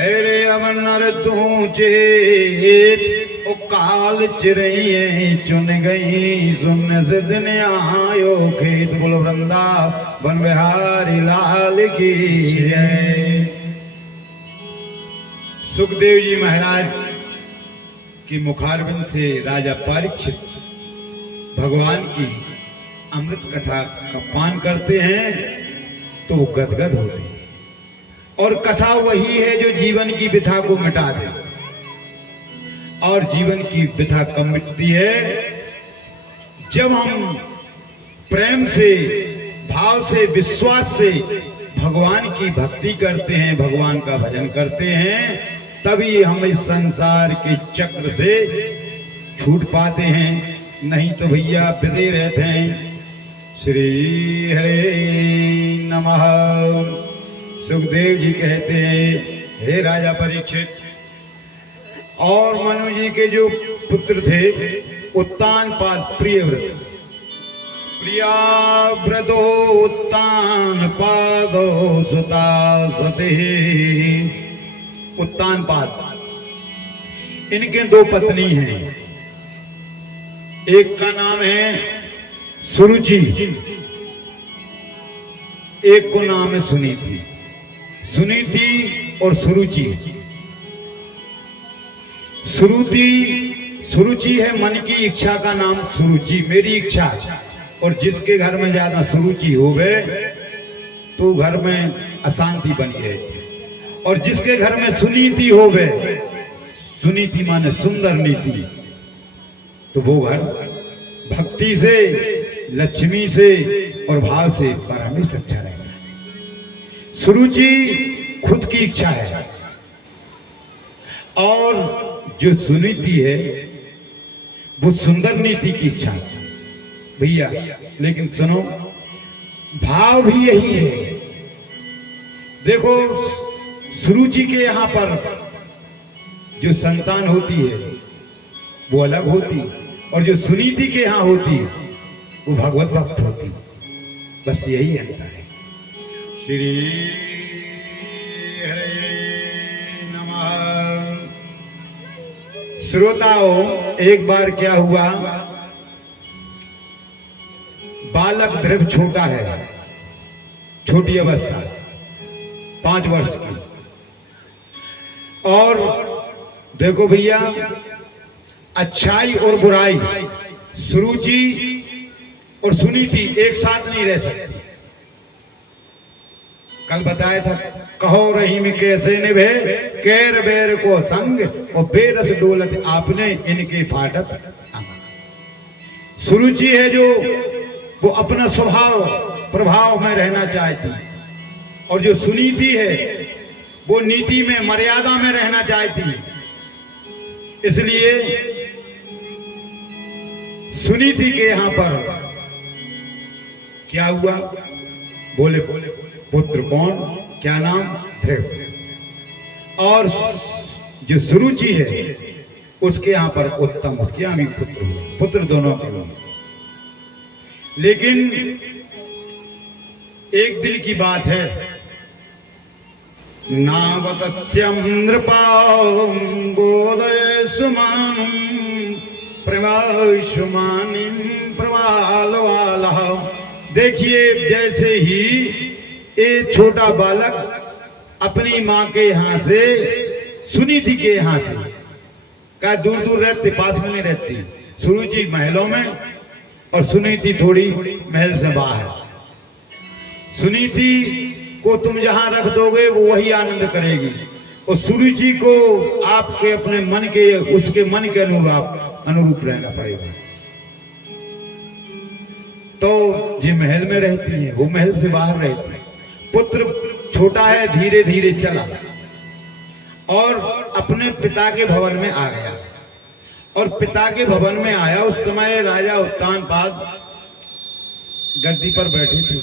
अरे अमर तू चेत ओ काल चिरैये चुन गई सुन सिद्धन आयो खेत। बोलो वृंदावन बिहारी लाल की जय। सुखदेव जी महाराज की मुखारबिंद से राजा परीक्षित भगवान की अमृत कथा का पान करते हैं तो वो गदगद होते हैं। और कथा वही है जो जीवन की व्यथा को मिटा दे। और जीवन की व्यथा कब मिटती है? जब हम प्रेम से, भाव से, विश्वास से भगवान की भक्ति करते हैं, भगवान का भजन करते हैं, तभी हम इस संसार के चक्र से छूट पाते हैं। नहीं तो भैया विदे रहते हैं। श्री हरे नमः। सुखदेव जी कहते हैं, हे राजा परीक्षित, और मनु जी के जो पुत्र थे उत्तानपाद प्रियव्रत, प्रियाव्रतो उत्तानपादो सुता सते। उत्तानपाद, इनके दो पत्नी हैं। एक का नाम है सुरुचि, एक को नाम है सुनीति। सुनीति और सुरुचि। सुरुचि है मन की इच्छा का नाम सुरुचि, मेरी इच्छा। और जिसके घर में ज्यादा सुरुचि हो गए तो घर में अशांति बनी रहती है। और जिसके घर में सुनीति हो गए, सुनीति माने सुंदर नीति, तो वो घर भक्ति से, लक्ष्मी से और भाव से परमेश्वर अच्छा रहता है। सुरुचि खुद की इच्छा है और जो सुनीति है वो सुंदर नीति की इच्छा है भैया। लेकिन सुनो, भाव भी यही है। देखो, सुरुचि के यहाँ पर जो संतान होती है वो अलग होती, और जो सुनीति के यहाँ होती वो भगवत भक्त होती। बस यही अंतर है। श्री हरे नमः। श्रोताओं, एक बार क्या हुआ, बालक ध्रुव छोटा है, छोटी अवस्था 5 वर्ष की। और देखो भैया, अच्छाई और बुराई, सुरुचि और सुनीति एक साथ नहीं रह सकती। कल बताया था, कहो रहीम कैसे निभे कैर बैर को संग और बेरस डोलत आपने इनके फाटक। सुरुचि है जो वो अपना स्वभाव प्रभाव में रहना चाहती, और जो सुनीति है वो नीति में, मर्यादा में रहना चाहती। इसलिए सुनीति के यहां पर क्या हुआ, बोले पुत्र कौन, क्या नाम, ध्रुव। और जो सुरुचि है उसके यहां पर उत्तम, उसके यहां भी पुत्र हुआ, पुत्र दोनों के हुए। लेकिन एक दिन की बात है, नावतस्यं नृपां गोदय सुमानं प्रवाशुमानिं प्रवालवालः। देखिए, जैसे ही ये छोटा बालक अपनी माँ के यहाँ से, सुनीति के यहाँ से, का दूर दूर रहते, पास में नहीं रहती। सुरुचि महलों में और सुनीति थोड़ी महल से बाहर। सुनीति को तुम जहां रख दोगे वो वही आनंद करेगी, और सुरुचि को आपके अपने मन के, उसके मन के अनुरूप रहना पड़ेगा। तो ये महल में रहती है, वो महल से बाहर रहती है। पुत्र छोटा है, धीरे धीरे चला और अपने पिता के भवन में आ गया। और पिता के भवन में आया, उस समय राजा उत्तानपाद गद्दी पर बैठी थी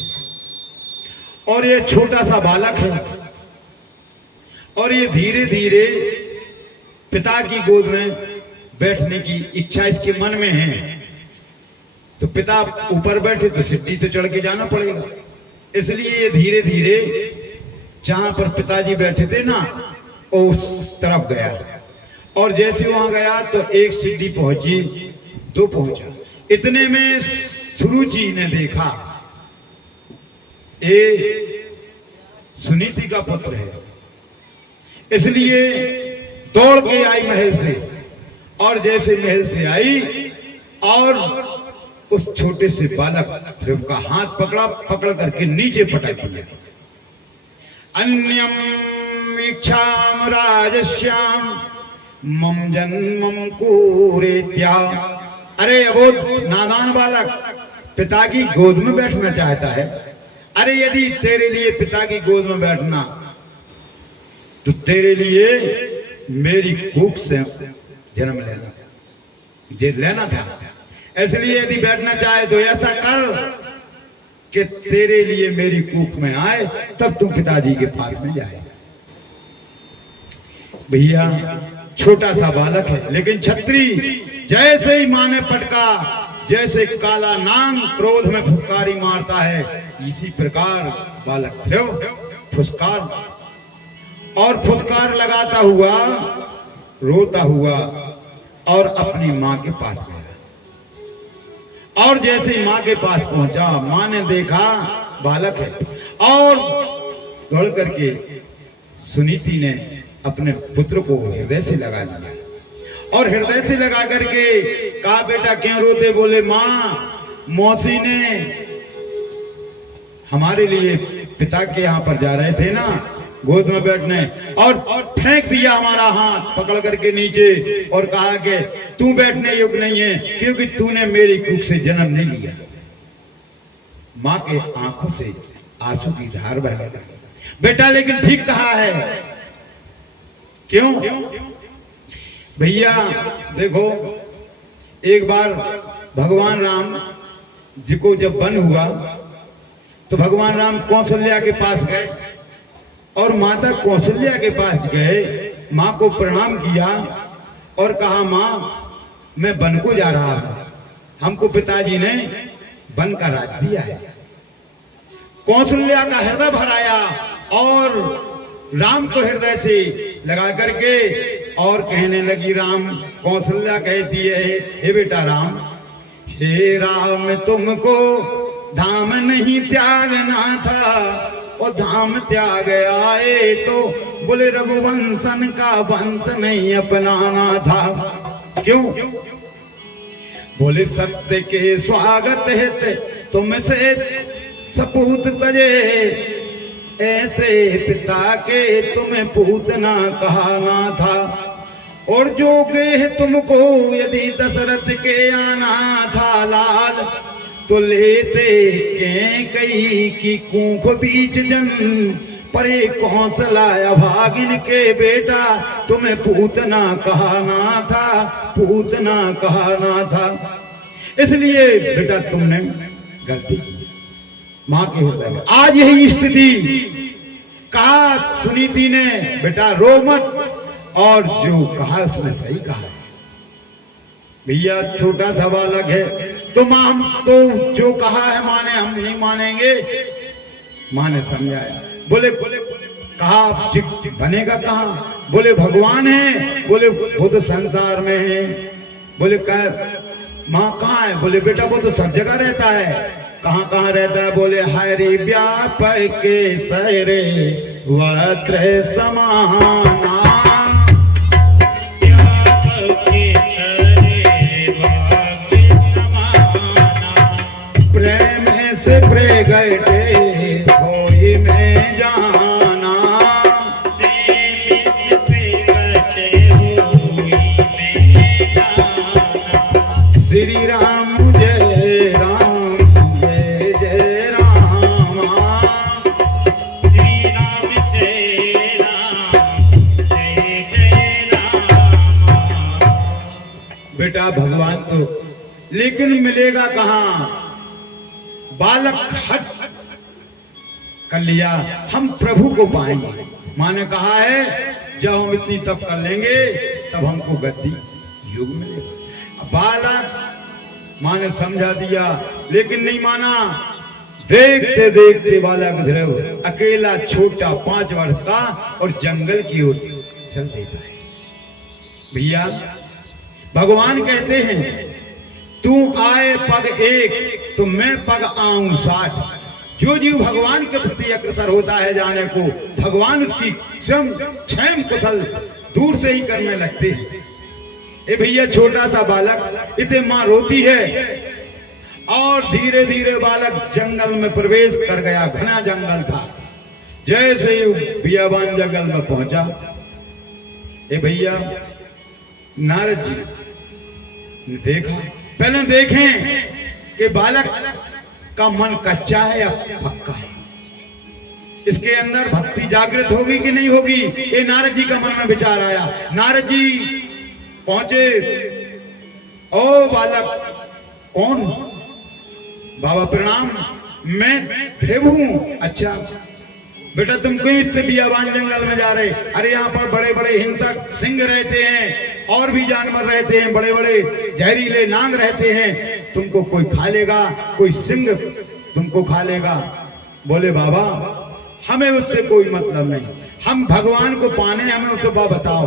और ये छोटा सा बालक है और ये धीरे धीरे पिता की गोद में बैठने की इच्छा इसके मन में है। तो पिता ऊपर बैठे तो सीढ़ी तो चढ़ के जाना पड़ेगा, इसलिए ये धीरे धीरे जहां पर पिताजी बैठे थे ना उस तरफ गया और जैसे वहां गया तो एक सीढ़ी पहुंची, दो पहुंचा। इतने में सुरुचि ने देखा ये सुनीति का पुत्र है, इसलिए दौड़ के आई महल से और जैसे महल से आई और उस छोटे से बालक से उसका हाथ पकड़ा, पकड़ करके नीचे पटक दिया। अन्यम इच्छाम राजश्याम मम जन्मम कुरेत्या। अरे वो नादान बालक पिता की गोद में बैठना चाहता है। अरे यदि तेरे लिए पिता की गोद में बैठना तो तेरे लिए मेरी कूख से जन्म लेना था। इसलिए यदि बैठना चाहे तो ऐसा कर कि तेरे लिए मेरी कूख में आए, तब तुम पिताजी के पास में जाए। भैया छोटा सा बालक है, लेकिन छत्री जैसे ही मां ने पटका, जैसे काला नाग क्रोध में फुसकारी मारता है, इसी प्रकार बालक फुसकार और फुसकार लगाता हुआ रोता हुआ और अपनी मां के पास गया। और जैसे ही मां के पास पहुंचा, मां ने देखा बालक है और दौड़ करके सुनीति ने अपने पुत्र को हृदय से लगा लिया और हृदय से लगा करके कहा, बेटा क्यों रोते? बोले मां मौसी ने हमारे लिए पिता के यहाँ पर जा रहे थे ना गोद में बैठने और फेंक दिया हमारा हाथ पकड़ करके नीचे और कहा कि तू बैठने योग्य नहीं है क्योंकि तूने मेरी कुख से जन्म नहीं लिया। मां के आंखों से आंसू की धार बह लगा। बेटा लेकिन ठीक कहा है। क्यों? भैया देखो, एक बार भगवान राम जी को जब वन हुआ तो भगवान राम कौशल्या के पास गए और माता कौशल्या के पास गए, मां को प्रणाम किया और कहा, मां मैं वन को जा रहा हूं, हमको पिताजी ने वन का राज दिया है। कौशल्या का हृदय भराया और राम को हृदय से लगा करके और कहने लगी, राम कौशल्या कहती है, हे बेटा राम, हे राम तुमको धाम नहीं त्यागना था और धाम त्याग आए तो बोले रघुवंशन का वंश नहीं अपनाना था। क्यों? बोले सत्य के स्वागत है तुमसे सपूत तजे, ऐसे पिता के तुम्हें पूतना कहना था। और जो गेह तुमको यदि दशरथ के आना था लाल, तो लेते कई की कूख बीच जन परे कौशल्या भागिन के बेटा तुम्हें पूतना कहना था, पूतना कहना था। इसलिए बेटा तुमने गलती की मां के हृदय में। आज यही स्थिति कहा सुनीति ने, बेटा रो मत, और जो कहा उसने सही कहा। भैया छोटा सा बालक है तो मां तो जो कहा है माने, हम नहीं मानेंगे। मां ने समझाया, बोले कहा बनेगा कहाँ? बोले भगवान है। बोले वो तो संसार में है। बोले मां कहाँ है? बोले बेटा वो तो सब जगह रहता है। कहाँ कहाँ रहता है? बोले हरि व्यापक के सरे वक्र समाना, गए होई में जाना, श्री राम जय राम जय जय राम, श्री राम जय राम जय जय राम। बेटा भगवान तो लेकिन मिलेगा कहाँ? बालक हट कर लिया, हम प्रभु को पाएंगे। माँ ने कहा है जब हम इतनी तप कर लेंगे तब हमको गद्दी युग मिलेगा। बालक माँ ने समझा दिया लेकिन नहीं माना। देखते देखते बालक ध्रुव अकेला छोटा 5 वर्ष का और जंगल की ओर चल देता है। भैया भगवान कहते हैं तू आए पग 1 तो मैं पग आऊं 60। जो जीव भगवान के प्रति अग्रसर होता है जाने को, भगवान उसकी स्वयं क्षम कुशल दूर से ही करने लगते हैं। ए भैया छोटा सा बालक, इतने माँ रोती है और धीरे धीरे बालक जंगल में प्रवेश कर गया। घना जंगल था। जैसे ही बियाबान जंगल में पहुंचा, ए भैया नारद जी ने देखा। पहले देखें कि बालक का मन कच्चा है या पक्का है, इसके अंदर भक्ति जागृत होगी कि नहीं होगी, ये नारद जी का मन में विचार आया। नारद जी पहुंचे। ओ बालक कौन? बाबा प्रणाम, मैं ध्रुव हूं। अच्छा बेटा तुम क्यों इससे बियाबान जंगल में जा रहे? अरे यहाँ पर बड़े बड़े हिंसक सिंह रहते हैं और भी जानवर रहते हैं, बड़े बड़े जहरीले नाग रहते हैं, तुमको कोई खा लेगा, कोई सिंह तुमको खा लेगा। बोले बाबा हमें उससे कोई मतलब नहीं, हम भगवान को पाने हमें तो बताओ।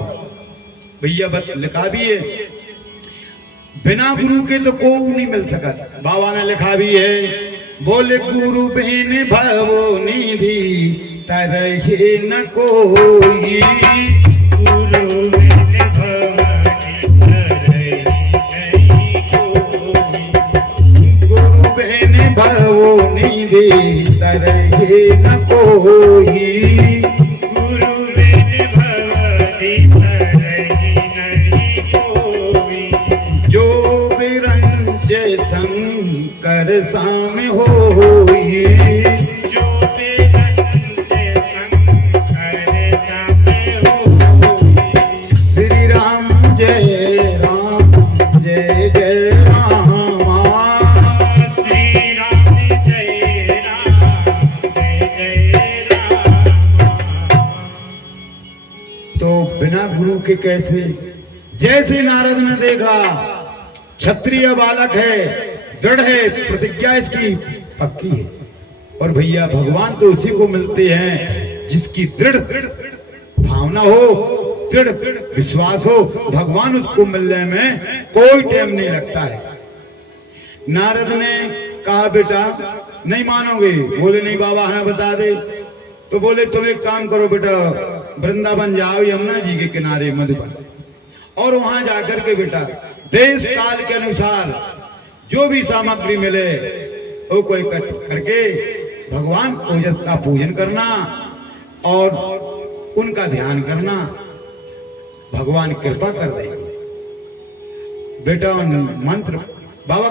भैया लिखा भी है बिना गुरु के तो कोई नहीं मिल सका। बाबा ने लिखा भी है, बोले गुरु बिन भवो निधि तरहे न कोई, गुरु बिन भवनि तरहि कोई, गुरु बिन भवो निधि तरहे न कोई, गुरु बिन भवनि तरहि नहीं कोई, जो बिरंज शंकर साम होई, जो बिरंज शंकर साम होई, श्री राम जय राम जय जय रामा, श्री राम जय राम। तो बिना गुरु के कैसे? जैसे नारद ने देखा क्षत्रिय बालक है, दृढ़ है, प्रतिज्ञा इसकी पक्की है। और भैया भगवान तो उसी को मिलते हैं जिसकी दृढ़ भावना हो, दृढ़ विश्वास हो। भगवान उसको मिलने में कोई टाइम नहीं लगता है। नारद ने कहा बेटा नहीं मानोगे? बोले नहीं बाबा हमें बता दे। तो बोले तुम एक काम करो बेटा, वृंदावन जाओ यमुना जी के किनारे मधुबन, और वहां जाकर के बेटा देश काल के अनुसार जो भी सामग्री मिले वो को इकट्ठ करके भगवान ओजस का पूजन करना और उनका ध्यान करना, भगवान कृपा कर देंगे। बेटा मंत्र बाबा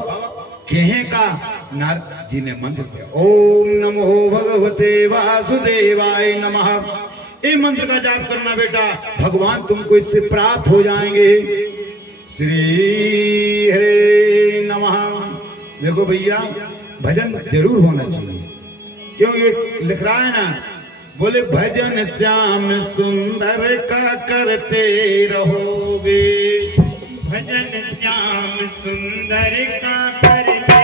कहे का नारद जी ने मंत्र किया, ओम नमो भगवते वासुदेवाय नमः। ये मंत्र का जाप करना बेटा, भगवान तुमको इससे प्राप्त हो जाएंगे। श्री हरे नमः। देखो भैया भजन जरूर होना चाहिए, क्यों ये लिख रहा है ना, बोले भजन श्याम सुंदर का करते रहोगे, भजन श्याम सुंदर का करते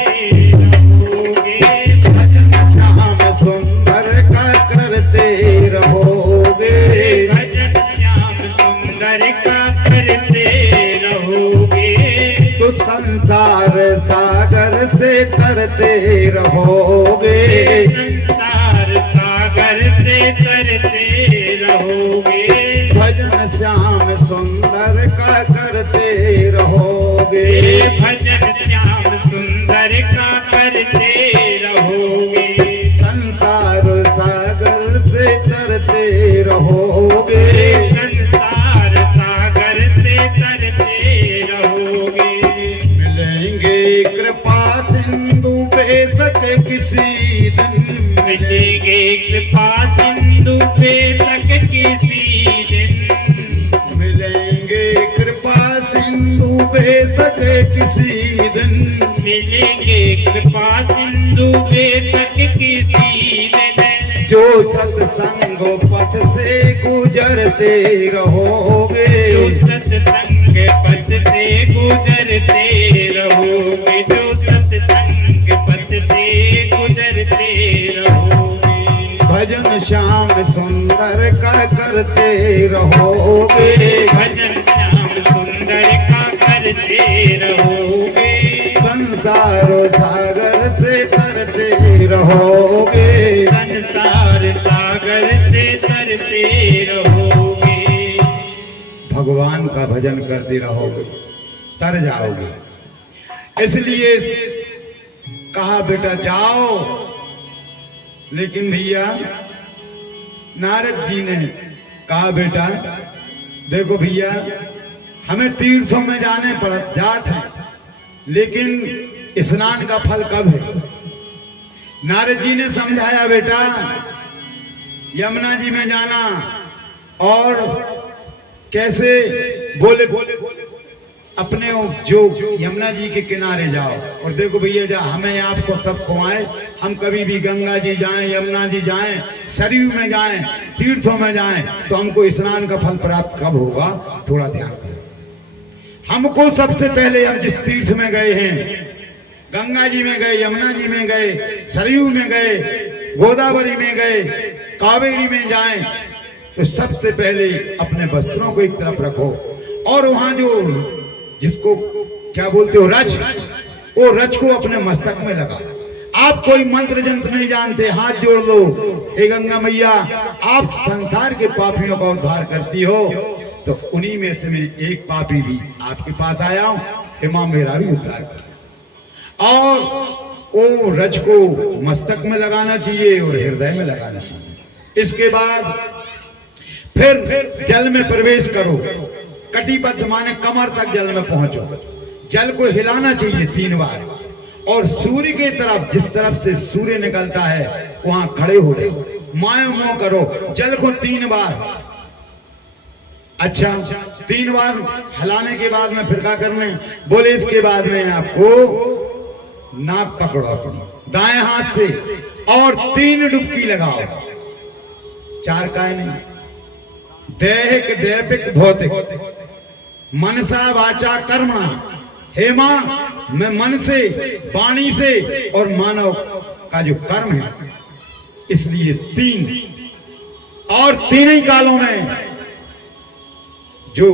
रहोगे, भजन श्याम सुंदर का करते रहोगे, भजन श्याम सुंदर का करते रहोगे, तो संसार सागर से तरते रहोगे, संसार सागर से तरते रहोगे, भजन श्याम सुंदर का करते रहोगे, भजन श्याम सुंदर का करते रहोगे, संसार सागर से तरते रहोगे, संसार सागर से तरते रहोगे, मिलेंगे कृपा सिंधु बेशक किसी दिन, मिलेंगे कृपा सिंधु बेशक किसी दिन, मिलेंगे कृपा सिंधु बेशक किसी दिन, मिलेंगे कृपा सिंधु बेशक किसी में। जो सत्संग पथ से गुजरते रहोगे, जो सत्संग पथ से गुजरते रहोगे, जो सत्संग पथ से गुजरते रहोगे। भजन श्याम सुंदर का करते रहोगे, भजन श्याम सुंदर का करते रहोगे। संसार सागर से तरते रहोगे, संसार सागर से तरते रहोगे। भगवान का भजन करते रहोगे, तर जाओगे। इसलिए कहा बेटा जाओ। लेकिन भैया नारद जी ने कहा बेटा देखो भैया हमें तीर्थों में जाने पड़ जाते हैं, लेकिन स्नान का फल कब है? नारद जी ने समझाया बेटा यमुना जी में जाना और कैसे बोले अपने जो यमुना जी के किनारे जाओ और देखो भैया जा हमें आपको सब खुआए, हम कभी भी गंगा जी जाएं, यमुना जी जाएं, सरयू में जाएं, तीर्थों में जाएं तो हमको स्नान का फल प्राप्त कब होगा? थोड़ा ध्यान करें। हमको सबसे पहले हम जिस तीर्थ में गए हैं, गंगा जी में गए, यमुना जी में गए, सरयू में गए, गोदावरी में गए, कावेरी में जाएं तो सबसे पहले अपने वस्त्रों को एक तरफ रखो और वहां जो जिसको क्या बोलते हो रज, वो रज को अपने मस्तक में लगा। आप कोई मंत्र जंत्र नहीं जानते, हाथ जोड़ लो, हे गंगा मैया आप संसार के पापियों का उद्धार करती हो, तो उन्हीं में से मैं एक पापी भी आपके पास आया हूं, हे मां मेरा भी उद्धार कर। और वो रज को मस्तक में लगाना चाहिए और हृदय में लगाना चाहिए। इसके बाद फिर जल में प्रवेश करो, कटिबद्ध माने कमर तक जल में पहुंचो, जल को हिलाना चाहिए 3 बार और सूर्य के तरफ जिस तरफ से सूर्य निकलता है वहां खड़े हो गए, मायो मोह करो, जल को 3 बार। अच्छा 3 बार हिलाने के बाद में फिर क्या करने बोले, इसके बाद में आपको नाक पकड़ो अपनी दाएं हाथ से और 3 डुबकी लगाओ, 4 काय नहीं, दैहिक दैविक भौतिक मनसा वाचा कर्मणा। हे मां मैं मन से, वाणी से और मानव का जो कर्म है, इसलिए 3 और 3 ही कालों में जो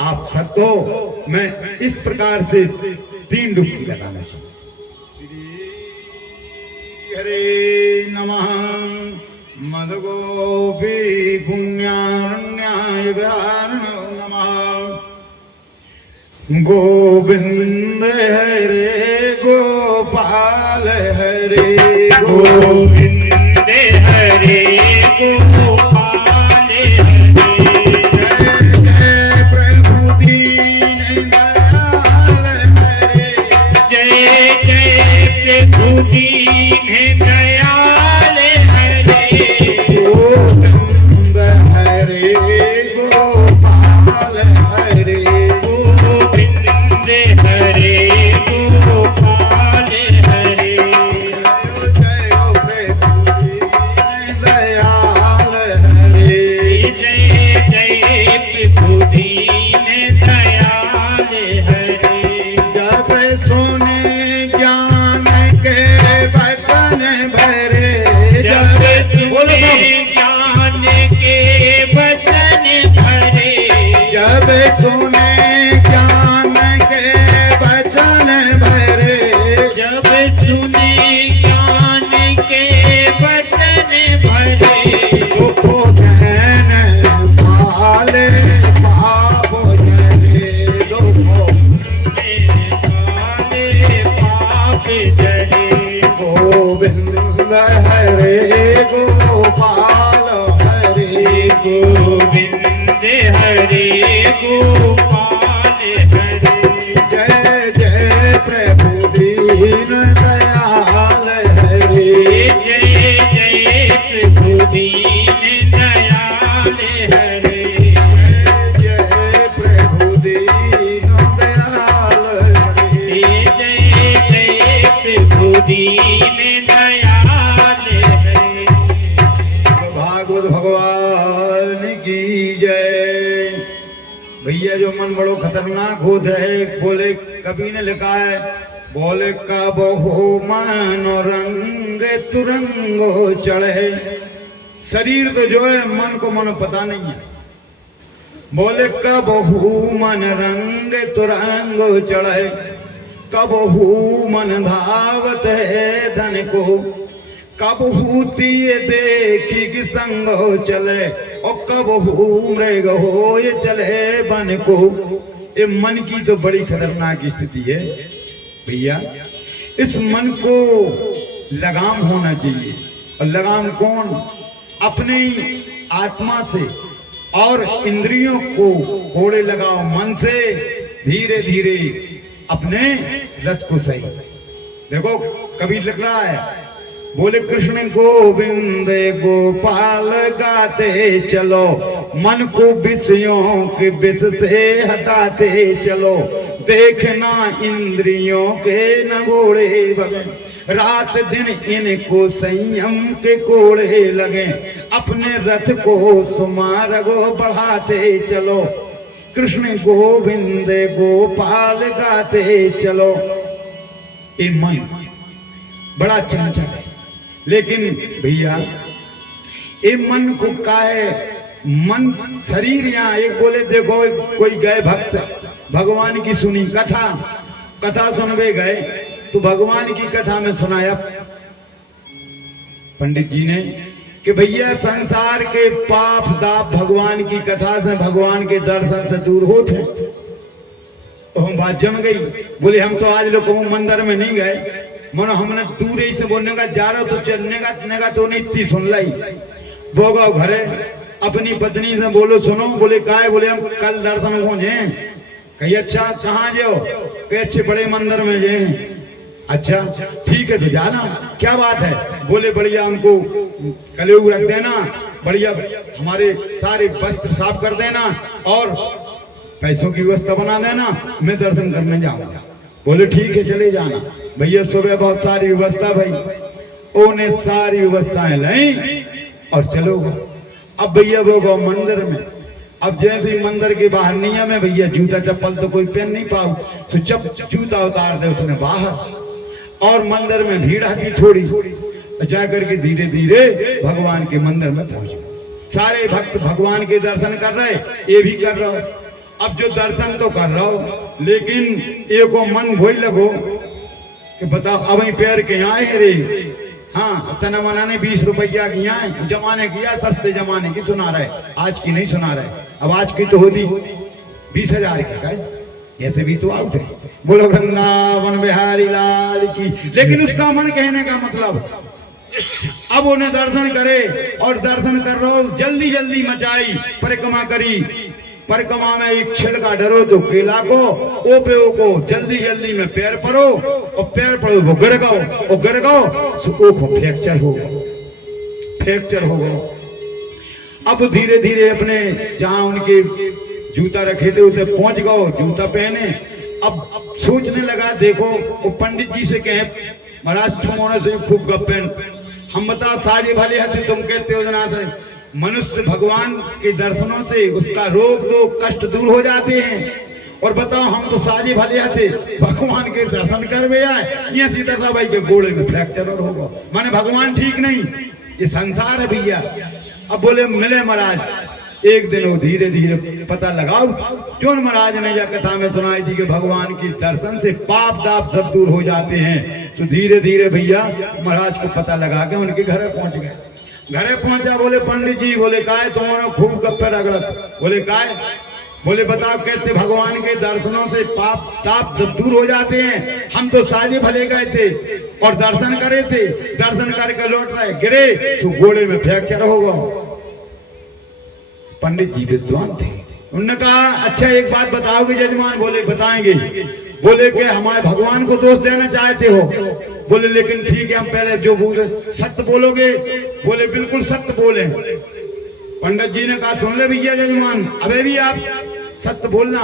आप सत्य हो, मैं इस प्रकार से 3 डुबकी लगाना चाहिए। हरे नमः मदगोपी पुण्यारण्याय नमः। गोविंद हरे गोपाल हरे गोविंद हरे गोपाल हरे। जय प्रभु दीन दयाल हरे, जय जय प्रभु दीन दयाल हरे। गोविंद हरे गोपाल हरे, गोविंद हरे गोपाल हरे। जय प्रभु दीन दयाल हरे, जय जय प्रभु दीन दयाल हरे। जब सुने ज्ञान के वचन भरे, जब सुने ज्ञान के वचन भरे, जब सुने ज्ञान के वचन भरे, जब सुने ज्ञान के वचन भरे, दुखो धन पाले पाप जले, दुखो काले पाप जले। गोविंद हरे गोपाल हरे, गोविंद हरे गोपाल हरे। जय जय प्रभु दीन दयाल हरे, जय जय प्रभु दीन दयाल हरे। जय प्रभु दीन दयाल हरे, जय जय जो मन बड़ो खतरनाक होता है। बोले कवि ने लिखा है, बोले कब हो मन रंग तुरंगो चढ़े। शरीर तो जो है, मन को मन पता नहीं है। बोले कब हो मन रंग तुरंगो चढ़े, कब हो मन धावत है धन को, कब हूती देखी कि संग हो चले, और कब हूँ मृग हो ये चले बन को। ये मन की तो बड़ी खतरनाक स्थिति है भैया। इस मन को लगाम होना चाहिए, और लगाम कौन? अपनी आत्मा से, और इंद्रियों को घोड़े लगाओ मन से, धीरे धीरे अपने रथ को सही। देखो कभी लिख रहा है, बोले कृष्ण गोविंद गोपाल गाते चलो, मन को विषयों के विष से हटाते चलो, देखना इंद्रियों के न घोड़े बगे, रात दिन इनको संयम के कोड़े लगे, अपने रथ को सुमार्गो बढ़ाते चलो, कृष्ण गोविंद गोपाल गाते चलो। ये मन बड़ा चंचल है, लेकिन भैया ये मन को काहे, मन शरीर। यहाँ एक बोले देखो कोई गए भक्त, भगवान की सुनी कथा सुनवे गए, तो भगवान की कथा में सुनाया पंडित जी ने कि भैया संसार के पाप दाप भगवान की कथा से, भगवान के दर्शन से दूर होते। तो हम बात जम गई। बोले हम तो आज लोग मंदिर में नहीं गए, मनो हमने दूर ही से बोलने का जा रहा तो चलने का तो नहीं इतनी सुन लाई। बोगा घरे अपनी पत्नी से बोलो सुनो। बोले का है? बोले हम कल दर्शन को जे। कही अच्छा कहाँ जाओ? कहे अच्छे बड़े मंदिर में जे। अच्छा ठीक है तो जाना, क्या बात है? बोले बढ़िया उनको कलेऊ रख देना, बढ़िया हमारे सारे वस्त्र साफ कर देना, और पैसों की व्यवस्था बना देना, मैं दर्शन करने जाऊंगा। बोले ठीक है चले जाना। भैया सुबह बहुत सारी व्यवस्था भाई, उन्हें सारी व्यवस्थाएं लाई और चलो। अब भैया वो गो मंदिर में। अब जैसे ही मंदिर के बाहर नियम है भैया, जूता चप्पल तो कोई पहन नहीं पाओ, तो जूता उतार दे उसने बाहर, और मंदिर में भीड़ आती थोड़ी, जाकर के धीरे धीरे भगवान के मंदिर में पहुंचे। सारे भक्त भगवान के दर्शन कर रहे, ये भी कर रहा हो। अब जो दर्शन तो कर रहा हो, लेकिन एको मन भोई लगो कि बताओ अब पैर के यहाँ है रे। हाँ तना मना ने 20 रुपया की यहाँ जमाने की, सस्ते जमाने की सुना रहे, आज की नहीं सुना रहे। अब आज की तो होती 20,000 की का, ऐसे भी तो आउट है। बोलो वृंदावन बिहारी लाल की। लेकिन उसका मन कहने का मतलब, अब उन्हें दर्शन करे, और दर्शन कर रहा हो जल्दी जल्दी मचाई, परिक्रमा करी। परिक्रमा में एक छिलका डरो तो केला को, ओ पे ओ को जल्दी जल्दी में पैर पड़ो, और पैर पड़ो वो गिर गो, और गिर गो ओ को फ्रैक्चर हो गो, फ्रैक्चर हो गो। अब धीरे धीरे अपने जहां उनके जूता रखे थे उसे पहुंच गो, जूता पहने। अब सोचने लगा, देखो वो पंडित जी से कहे महाराज तुम से खूब गप्पन, हम बता साजे भले हथे, तुम कहते हो जना से मनुष्य भगवान के दर्शनों से उसका रोग दो कष्ट दूर हो जाते हैं, और बताओ हम तो साजे भले हथे, भगवान के दर्शन करवे आए, ये सीधा सा भाई के गोड़े में फ्रैक्चर और होगा, माने भगवान ठीक नहीं, ये संसार है भैया। अब बोले मिले महाराज, एक दिन वो धीरे धीरे पता लगाओ, जो महाराज ने यह कथा में सुनाई थी कि भगवान के दर्शन से पाप दाप सब दूर हो जाते हैं, तो धीरे धीरे भैया महाराज को पता लगा के उनके घर पहुंच गए। घरे पहुंचा, बोले पंडित जी, बोले काय तुम्हारा खूब गप्पे रगड़त। बोले काय? बोले बताओ, कहते भगवान के दर्शनों से पाप ताप सब दूर हो जाते हैं, हम तो साजे भले गए थे और दर्शन करे थे, दर्शन करके लौट रहे, गिरे तो घोड़े में फ्रैक्चर हो गया। पंडित जी विद्वान थे, उन्होंने कहा अच्छा एक बात बताओगे जजमान? बोले बताएंगे। बोले कि हमारे भगवान को दोष देना चाहते हो? बोले लेकिन ठीक है, हम पहले जो बोले सत्य बोलोगे? बोले बिल्कुल सत्य बोले। पंडित जी ने कहा सुन ले भैया जजमान, अबे भी आप सत्य बोलना।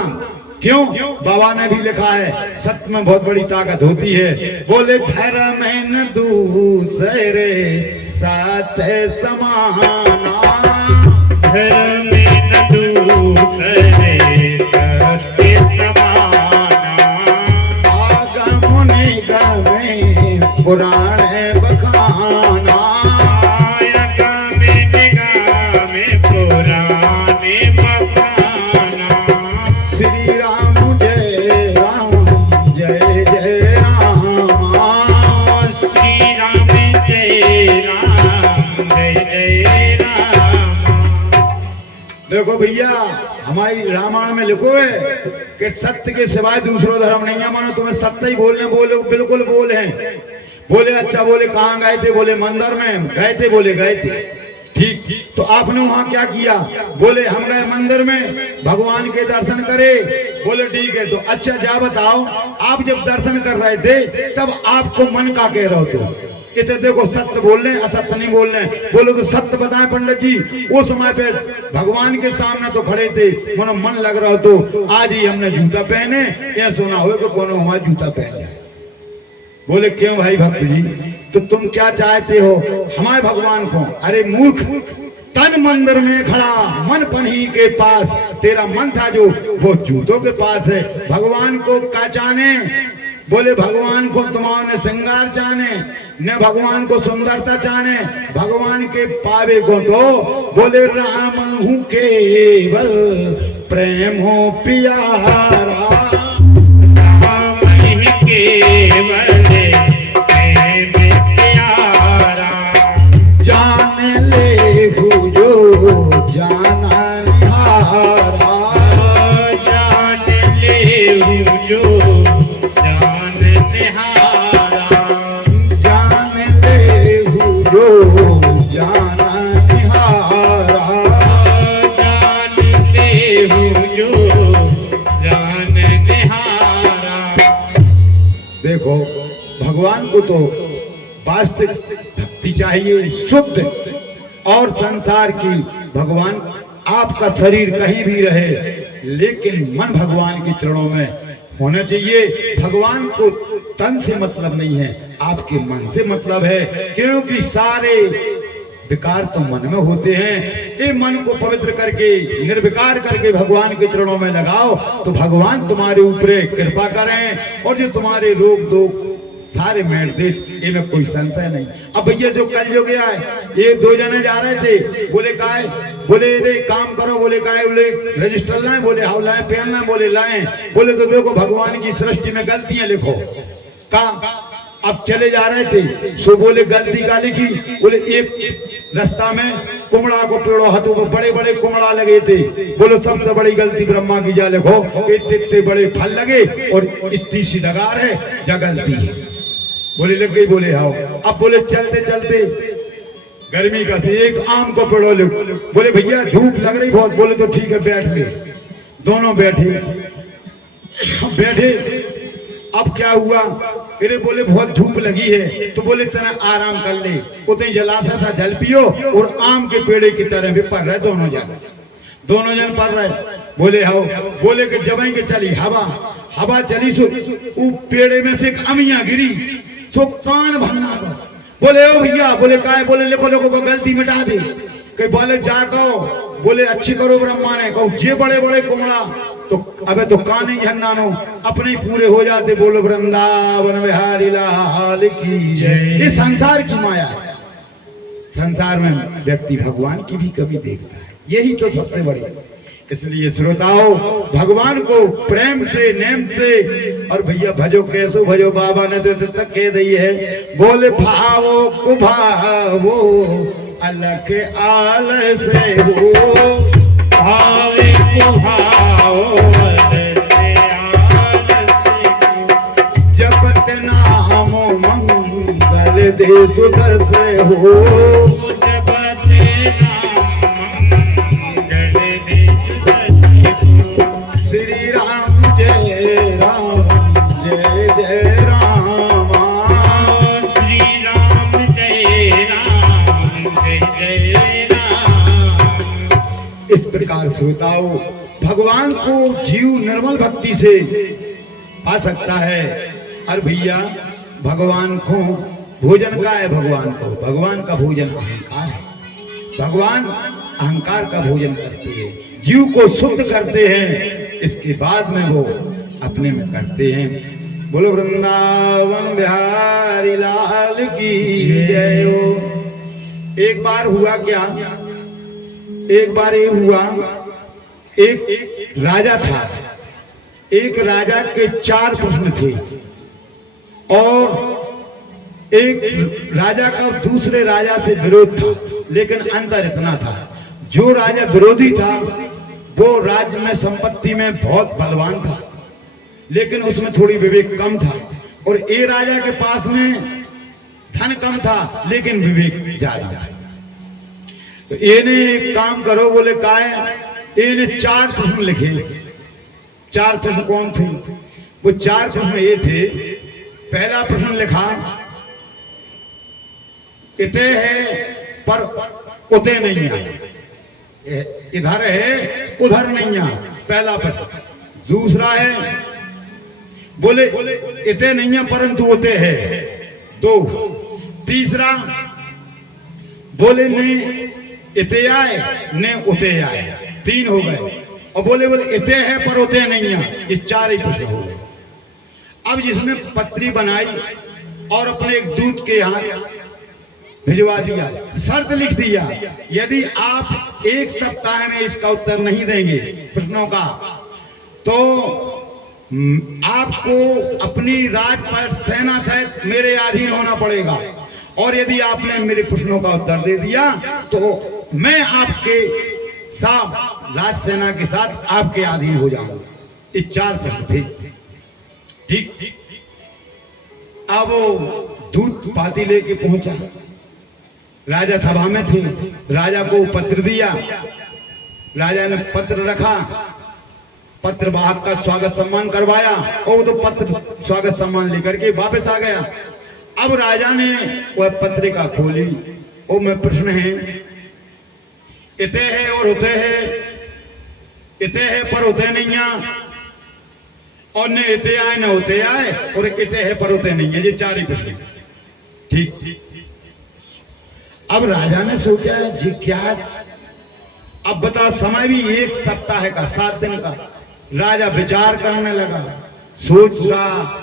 क्यों? बाबा ने भी लिखा है सत्य में बहुत बड़ी ताकत होती है। बोले धर्म न दूसरे साथ समाना, धर्म न दूसरे साथ पुराण बखाना। श्री राम जय राम जय जय राम। श्री राम जय राम जय जय राम। देखो भैया, हमारी रामायण में लिखो है कि सत्य के सिवाय दूसरो धर्म नहीं है। मानो तुम्हें सत्य ही बोलने, बोले बिल्कुल बोले हैं। बोले अच्छा, बोले कहाँ गए थे? बोले मंदिर में गए थे। बोले गए थे, ठीक। तो आपने वहां क्या किया? बोले हम गए मंदिर में, भगवान के दर्शन करे। बोले ठीक है। तो अच्छा जा बताओ, आप जब दर्शन कर रहे थे तब आपको मन का कह रहे हो? तो तो देखो सत्य बोल रहे हैं, असत्य नहीं बोल रहे हैं। बोलो तो सत्य बताएं पंडित जी। वो समय पे भगवान के सामने तो खड़े थे, मनो मन लग रहा हो तो आज ही हमने जूता पहने या सोना हो तो कौन हमारा जूता पहन जाए। बोले क्यों भाई भक्त जी, तो तुम क्या चाहते हो हमारे भगवान को? अरे मूर्ख, तन मंदिर में खड़ा, मन पन्ही के पास। तेरा मन था जो वो जूतों के पास है। भगवान को क्या जाने? बोले भगवान को तुम्हारे श्रृंगार जाने, न भगवान को सुंदरता जाने, भगवान के पावे को तो बोले राम हूँ केवल प्रेम हो प्यारा। राम ही केवल प्रेम प्यारा। जान ले जो जाना निहारा। जान ले जो जान निहारा। जान ले जो जाना निहारा। जान ले जो जान निहारा। देखो भगवान को तो वास्तविक भक्ति चाहिए, शुद्ध और संसार की। भगवान आपका शरीर कहीं भी रहे लेकिन मन भगवान के चरणों में होना चाहिए। भगवान को तन से मतलब नहीं है, आपके मन से मतलब है, क्योंकि सारे विकार तो मन में होते हैं। ये मन को पवित्र करके, निर्विकार करके भगवान के चरणों में लगाओ तो भगवान तुम्हारे ऊपर कृपा करें और जो तुम्हारे रोग दो सारे मेट दे, इनमें कोई संशय नहीं। अब भैया जो कल जो गया है, ये दो जने जा रहे थे। बोले काय? बोले रे काम करो। बोले काय? बोले रजिस्टर लाए। बोले हाँ लाए। पेन लाए। बोले लाए। बोले तो देखो भगवान की सृष्टि में गलतियां लिखो। का अब चले जा रहे थे सो बोले गलती का लिखी। बोले एक रास्ता में कुमड़ा को पेड़ों हाथों पर बड़े बड़े कुमड़ा लगे थे। बोलो सबसे बड़ी गलती ब्रह्मा की जा लिखो, इतने बड़े फल लगे और इतनी सी डगार है, जा गलती है। बोले लग गई। बोले हाँ। अब बोले चलते चलते गर्मी का से एक आम को पेड़ो लिख। बोले भैया धूप लग रही बहुत। बोले तो ठीक है बैठ ले। दोनों बैठे बैठे। अब क्या हुआ? अरे बोले बहुत धूप लगी है। तो बोले तेरा आराम कर ले। उतने जलाशय था, जल पियो और आम के पेड़े की तरह भी पड़ रहे दोनों जन पड़ रहे। बोले हाँ। बोले कि जब के चली हवा चली सो पेड़े में से एक अमिया गिरी सो कान भरना। बोले ओ भैया। बोले काय? बोले लिखो लिखो को गलती मिटा दे। कहीं बोले जा कहो। बोले अच्छी करो ब्रह्मा ने कहो जे बड़े बड़े कुमड़ा तो अबे तो कान झन्नानो अपने ही पूरे हो जाते। बोलो वृंदावन बिहारी लाल की जय। ये संसार की माया है। संसार में व्यक्ति भगवान की भी कभी देखता है, यही तो सबसे बड़ी। इसलिए श्रोताओं भगवान को प्रेम से नेम से और भैया भजो कैसो भजो। बाबा ने तो तक कह दी है। बोले भावो कुभावो अलख आल से हो। भावे कुभाओ अलख से आल से हो। जपत नाम मंगल दे सुधर से हो। जपत नाम मंगल दे सुधर से हो। श्री राम जय राम जय जय राम। श्री राम जय राम जय जय राम। इस प्रकार श्रोताओं भगवान को जीव निर्मल भक्ति से पा सकता है। और भैया भगवान को भोजन का है, भगवान का भोजन अहंकार है। भगवान अहंकार का भोजन करते हैं, जीव को शुद्ध करते हैं, इसके बाद में वो अपने में करते हैं। बोलो वृंदावन बिहारी लाल की जय हो। एक बार हुआ क्या, एक बार ये हुआ, एक राजा था, एक राजा के 4 प्रश्न थे और एक राजा का दूसरे राजा से विरोध था, लेकिन अंतर इतना था, जो राजा विरोधी था वो राज्य में संपत्ति में बहुत बलवान था, लेकिन उसमें थोड़ी विवेक कम था, और ए राजा के पास में धन कम था लेकिन विवेक ज्यादा था। तो इन्हें एक काम करो, बोले काय, इन्हें 4 प्रश्न लिखे। 4 प्रश्न कौन थे? वो 4 प्रश्न ये थे। पहला प्रश्न लिखा, इते है पर उते नहीं है, इधर है उधर नहीं है, पहला प्रश्न। दूसरा है, बोले इते नहीं है परंतु उते है, 2। तीसरा, बोले नहीं इते आए ने उते आए, 3 हो गए। और बोले इते है पर उते नहीं है, ये 4 ही प्रश्न हो गए। अब जिसने पत्री बनाई और अपने एक दूत के यहाँ भिजवा दिया, शर्त लिख दिया, यदि आप 1 सप्ताह में इसका उत्तर नहीं देंगे प्रश्नों का, तो आपको अपनी राज पर सेना सहित मेरे अधीन होना पड़ेगा, और यदि आपने मेरे प्रश्नों का उत्तर दे दिया तो मैं आपके साथ राज सेना के साथ आपके अधीन हो जाऊंगा। ये 4 प्रश्न थे। ठीक, अब वो दूत पाती लेके पहुंचा, राजा सभा में थे, राजा को पत्र दिया, राजा ने पत्र रखा, पत्र वाहक का स्वागत सम्मान करवाया, और तो पत्र स्वागत सम्मान लेकर के वापस आ गया। अब राजा ने वह पत्रिका खोली, वो में प्रश्न है, इते है और उते है, इते है पर उते नहीं है, और न इते आए न उते आए, और इते है पर उते नहीं है, ये 4 ही प्रश्न। ठीक, अब राजा ने सोचा जी क्या, अब बता, समय भी 1 सप्ताह का, 7 दिन का। राजा विचार करने लगा, सोच रहा,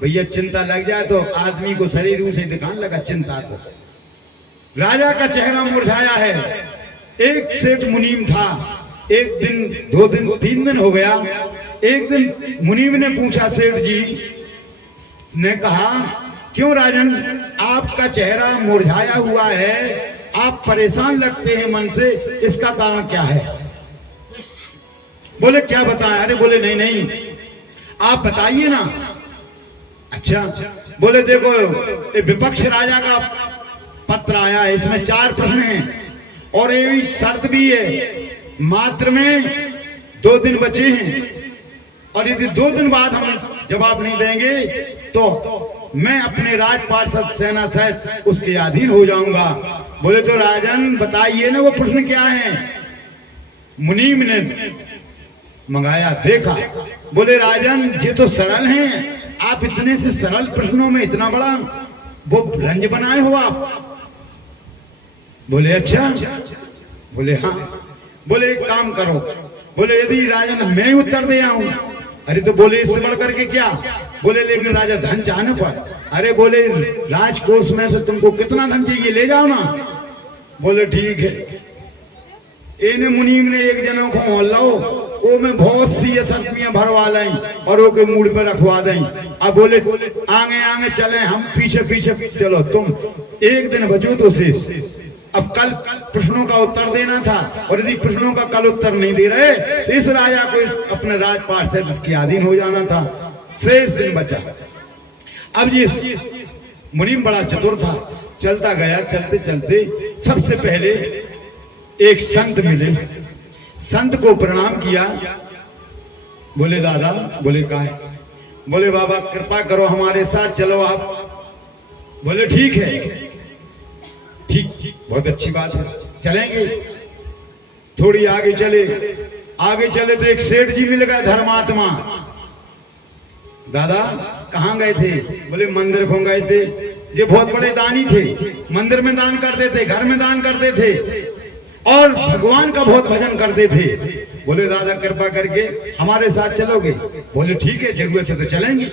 भैया चिंता लग जाए तो आदमी को शरीर से दिखाने लगा चिंता को। राजा का चेहरा मुरझाया है। एक सेठ मुनीम था, एक दिन 2 दिन 3 दिन हो गया। एक दिन मुनीम ने पूछा, सेठ जी ने कहा, क्यों राजन आपका चेहरा मुरझाया हुआ है, आप परेशान लगते हैं मन से, इसका कारण क्या है? बोले क्या बताएं? अरे बोले नहीं आप बताइए ना। अच्छा, बोले देखो विपक्ष राजा का पत्र आया है, इसमें 4 प्रश्न हैं और ये भी शर्त भी है, मात्र में 2 दिन बचे हैं, और यदि 2 दिन बाद हम जवाब नहीं देंगे तो मैं अपने राज पार्षद सेना सहित उसके अधीन हो जाऊंगा। बोले तो राजन बताइए ना वो प्रश्न क्या है? मुनीम ने मंगाया, देखा, बोले राजन ये तो सरल हैं, आप इतने से सरल प्रश्नों में इतना बड़ा वो रंज बनाए हो आप? बोले अच्छा, बोले हाँ। बोले एक काम करो, बोले यदि राजन मैं उत्तर दे आऊं, अरे तो बोले इससे बढ़ करके क्या? बोले लेकिन राजा धन चाहने पर, अरे बोले राजकोष में से तुमको कितना धन चाहिए ले जाओ ना। बोले ठीक है। इन्हें मुनीम ने एक जनों को मोहल्लाओ वो में बहुत सी सर्पियां भरवा लाई और वो के मूड पर रखवा दें। अब बोले आगे आगे चले, हम पीछे पीछे चलो, तुम 1 दिन बचो तो शेष। अब कल प्रश्नों का उत्तर देना था, और यदि प्रश्नों का कल उत्तर नहीं दे रहे तो इस राजा को अपने राजपाट से इसके अधीन हो जाना था। शेष दिन बचा। अब ये मुनीम बड़ा चतुर था, चलता गया, चलते चलते सबसे पहले एक संत मिले, संत को प्रणाम किया। बोले दादा, बोले काहे? बोले बाबा कृपा करो हमारे साथ चलो आप। बोले ठीक है, ठीक, बहुत अच्छी बात है, चलेंगे। थोड़ी आगे चले तो एक सेठ जी मिल गए, धर्मात्मा। दादा कहाँ गए थे? बोले मंदिर को गए थे। ये बहुत बड़े दानी थे, मंदिर में दान करते थे, घर में दान करते थे और भगवान का बहुत भजन करते थे। बोले दादा कृपा करके हमारे साथ चलोगे? बोले ठीक है, जरूरत है तो चलेंगे।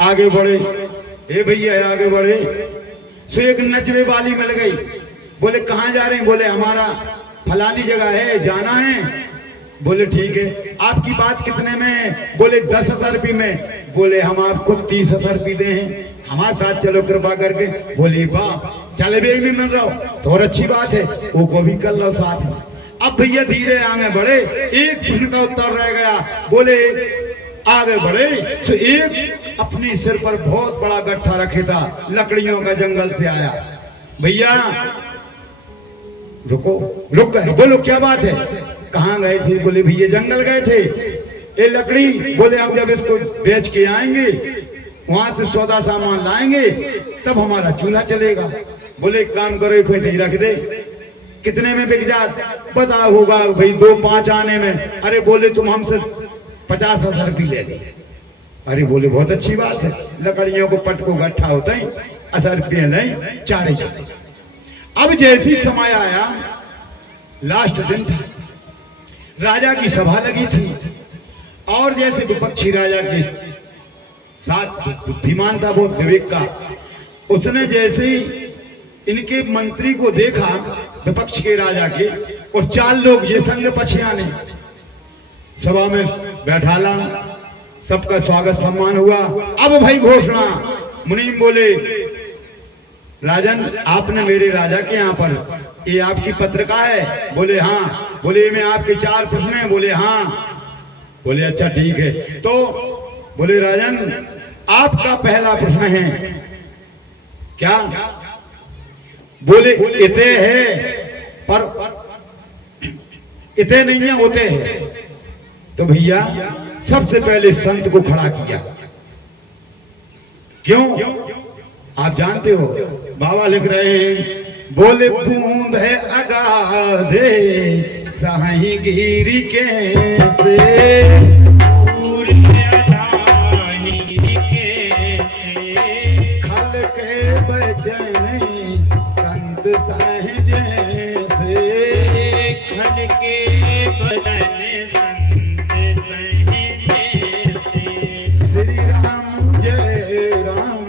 आगे बढ़े, ए भैया आगे बढ़े। सो एक नचवे वाली मिल गई। बोले कहाँ जा रहे हैं? बोले हमारा फलानी जगह है, जाना है। बोले ठीक है, आपकी बात कितने में है? बोले 10,000 रुपये में। बोले हम आपको 30,000 रुपये दे हैं, हमारे साथ चलो कृपा करके। बोले वाह, चले भी मिल रहा तो और अच्छी बात है, वो को भी कर लो साथ में। अब भैया धीरे आगे बढ़े, एक प्रश्न का उत्तर रह गया। बोले आगे बढ़े तो एक अपने सिर पर बहुत बड़ा गट्ठा रखे था, लकड़ियों का जंगल से आया। भैया रुको, रुक गए। बोलो क्या बात है, कहाँ गए थे? बोले भैया जंगल गए थे। ये लकड़ी, बोले हम जब इसको बेच के आएंगे, वहां से सौदा सामान लाएंगे, तब हमारा चूल्हा चलेगा। बोले एक काम करो, एक ही रख दे, कितने में बिक जात? बता होगा भाई 2-5 आने में। अरे बोले तुम हमसे 50,000 रुपये ले ली। अरे बोले बहुत अच्छी बात है, लकड़ियों को पटको गट्ठा होता है, 1000 रुपये नहीं, 4 अब जैसी समय आया, लास्ट दिन था, राजा की सभा लगी थी, और जैसे विपक्षी राजा के साथ बुद्धिमान था, बहुत विवेक का, उसने जैसे ही इनके मंत्री को देखा, विपक्ष के राजा के, और 4 लोग ये संग पछियाने सभा में बैठाला, सबका स्वागत सम्मान हुआ। अब भाई घोषणा, मुनीम बोले राजन आपने मेरे राजा के यहाँ पर ये आपकी पत्रिका है? बोले हाँ। बोले मैं आपके 4 प्रश्न हैं? बोले हाँ। बोले अच्छा ठीक है। तो बोले राजन आपका पहला प्रश्न है क्या? बोले इते है, पर इते नहीं है, होते है। तो भैया सबसे पहले संत को खड़ा किया। क्यों? आप जानते हो, बाबा लिख रहे हैं, बोले बूंद है अगाधे साही गिरी के से, खल के बजन संत साही जैसे, खल के बजन संत साही जैसे। श्री राम जय राम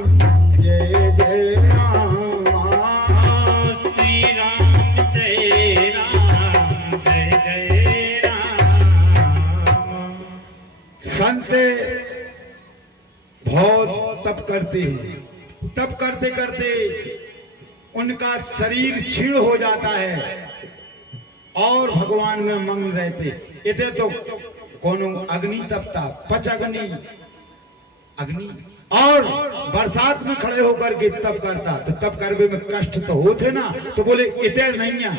जय जय राम, श्री राम जय राम जय जय राम। संत बहुत तप करते हैं, तप करते करते उनका शरीर क्षीण हो जाता है और भगवान में मग्न रहते। इतने तो कोनो अग्नि तपता, पच अग्नि अग्नि, और बरसात में खड़े होकर के तप करता, तो तप करने में कष्ट तो होते ना। तो बोले इतने नहीं है,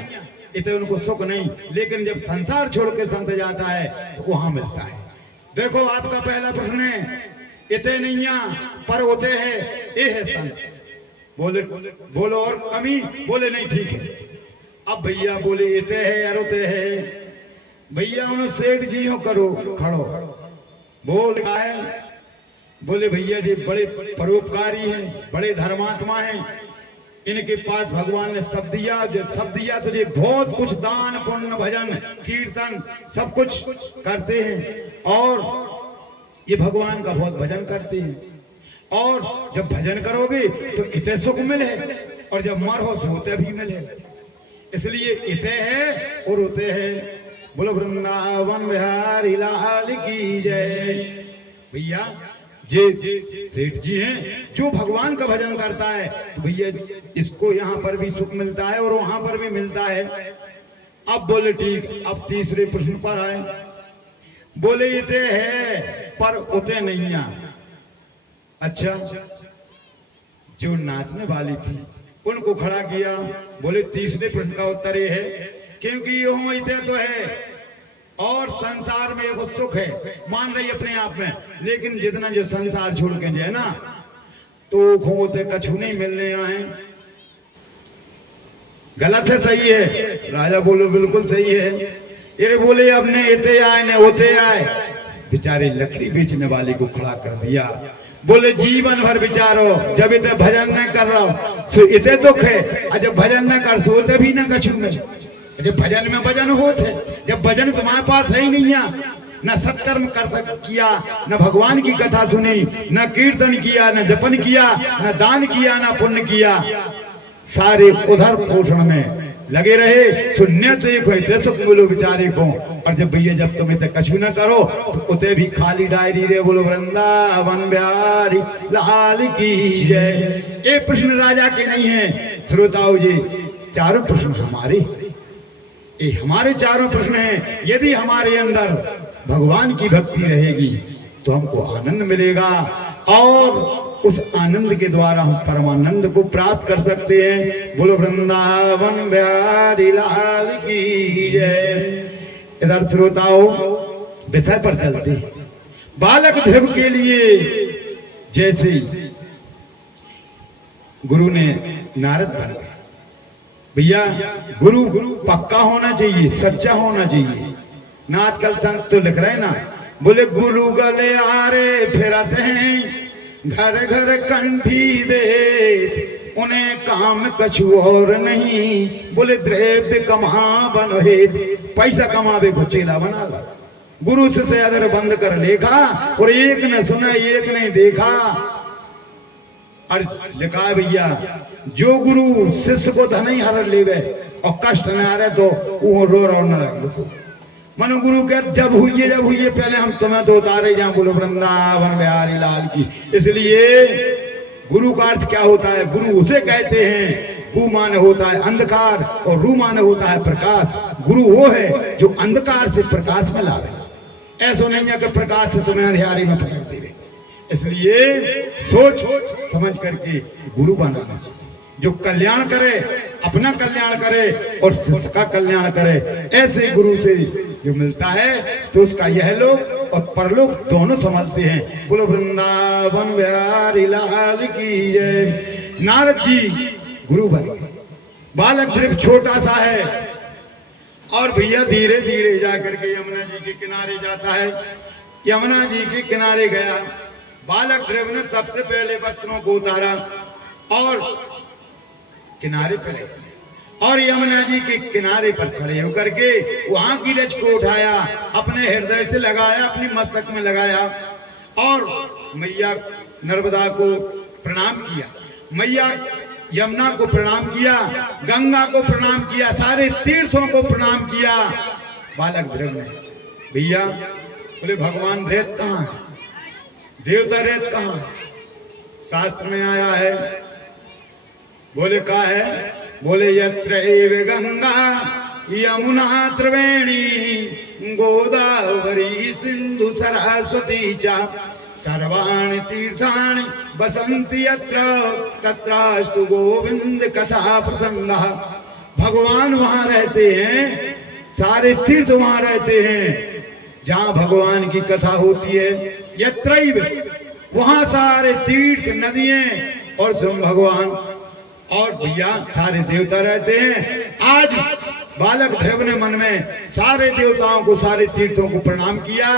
इतने उनको सुख नहीं, लेकिन जब संसार छोड़ के संत जाता है तो वहां मिलता है। देखो आपका पहला प्रश्न है, इतने नहीं पर होते हैं, ये है संत। बोले बोलो और कमी? बोले नहीं ठीक है। अब भैया बोले इतने है यार होते है। भैया उन्होंने सेठ जी हो करो खड़ो, बोल आए। बोले भैया जी बड़े परोपकारी हैं, बड़े धर्मात्मा हैं, इनके पास भगवान ने सब दिया, जो सब दिया तो ये बहुत कुछ दान पुण्य भजन कीर्तन सब कुछ करते हैं, और ये भगवान का बहुत भजन करते हैं। और जब भजन करोगे तो इतने सुख मिले, और जब मरो तो होते भी मिले। इसलिए इतने है और होते हैं। बोलो वृंदावन बिहारी लाल की जय। भैया जे सेठ जी हैं, जो भगवान का भजन करता है तो भैया इसको यहाँ पर भी सुख मिलता है और वहां पर भी मिलता है। अब बोले ठीक। अब तीसरे प्रश्न पर आए। बोले इतने है पर उतने नहीं है। अच्छा, जो नाचने वाली थी उनको खड़ा किया। बोले तीसरे प्रश्न का उत्तर ये है, क्योंकि यूं इतने तो है और संसार में एक सुख है, मान रही अपने आप में, लेकिन जितना जो संसार छोड़ के जाए ना तो खोते कछु नहीं मिलने आए। गलत है सही है? राजा बोलो बिल्कुल सही है। ये बोले अब ने इतने आए ने होते आए। बेचारे लकड़ी बेचने वाले को खड़ा कर दिया। बोले जीवन भर विचारो, जब इतने भजन न कर रहा सो इतने दुख है, और जब भजन न कर सोते भी न कछु में। जब भजन में भजन होते, जब भजन तुम्हारे पास है ही नहीं है न सत्कर्म किया, न भगवान की कथा सुनी, न कीर्तन किया, न जपन किया, न दान किया, न पुण्य किया, सारे उधर पोषण में लगे रहे। शून्य तो एक होते सुख बोलो बेचारे को। और जब भैया जब तुम्हें तक कछु न करो तो उते भी खाली डायरी रे बोलो वृंदावन बिहारी लाल की जय। ये प्रश्न राजा के नहीं है श्रोताओ जी, चारों प्रश्न हमारे, ये हमारे चारों प्रश्न हैं। यदि हमारे अंदर भगवान की भक्ति रहेगी तो हमको आनंद मिलेगा और उस आनंद के द्वारा हम परमानंद को प्राप्त कर सकते हैं। बोलो वृंदावन बिहारी लाल की जय। इधर श्रोताओं विषय पर चलते हैं। बालक ध्रुव के लिए जैसे गुरु ने नारद बन गए, भैया गुरु पक्का होना चाहिए, सच्चा होना चाहिए ना। आजकल संत तो लिख रहे हैं ना, बोले गुरु गले आरे फिरते हैं, घर घर कंठी दे, उन्हें काम कछु और नहीं, बोले द्रव्य कमा बनो हेत, पैसा कमावे को चेला बना ला। गुरु से अदर बंद कर लेखा और एक ने सुना एक ने देखा। और लिखा भैया जो गुरु शिष्य को धन ही हर लेवे और कष्ट न आ रहे तो वो रो न रख। मनु गुरु के जब हुई पहले हम तुम्हें तो उतारे जाए, बोलो वृंदावन बिहारी लाल की। इसलिए गुरु का अर्थ क्या होता है? गुरु उसे कहते हैं, गु माने होता है अंधकार और रू माने होता है प्रकाश। गुरु वो है जो अंधकार से प्रकाश में लावे, ऐसा नहीं है कि प्रकाश से तुम्हें अंधियारी में पकड़ देवे। इसलिए सोच समझ करके गुरु बनाना चाहिए, जो कल्याण करे, अपना कल्याण करे और शिष्य का कल्याण करे। ऐसे गुरु से जो मिलता है तो उसका यह लोक और परलोक दोनों समझते हैं। बोलो वृंदावन बिहारी लाल की जय। नारद जी गुरु बन गए। बालक ध्रुव छोटा सा है और भैया धीरे धीरे जाकर के यमुना जी के किनारे जाता है। यमुना जी के किनारे गया, बालक ध्रुव ने सबसे पहले वस्त्रों को उतारा और किनारे पर और यमुना जी के किनारे पर खड़े होकर के वहां की रज को उठाया, अपने हृदय से लगाया, अपनी मस्तक में लगाया और मैया नर्मदा को प्रणाम किया, मैया यमुना को प्रणाम किया, गंगा को प्रणाम किया, सारे तीर्थों को प्रणाम किया। बालक ध्रुव ने भैया बोले भगवान रेत कहाँ है, देवता रेत कहाँ है? शास्त्र में आया है, बोले कहा है? बोले यत्र एव गंगा यमुना त्रिवेणी गोदावरी सिंधु सरस्वती च सर्वाणि तीर्थानि बसन्ति यत्र तत्रास्तु गोविंद कथा प्रसंगः। भगवान वहां रहते हैं, सारे तीर्थ वहां रहते हैं जहां भगवान की कथा होती है। यत्रैव वहां सारे तीर्थ नदियां और स्वयं भगवान और भैया सारे देवता रहते हैं। आज बालक ध्रुव ने मन में सारे देवताओं को, सारे तीर्थों को प्रणाम किया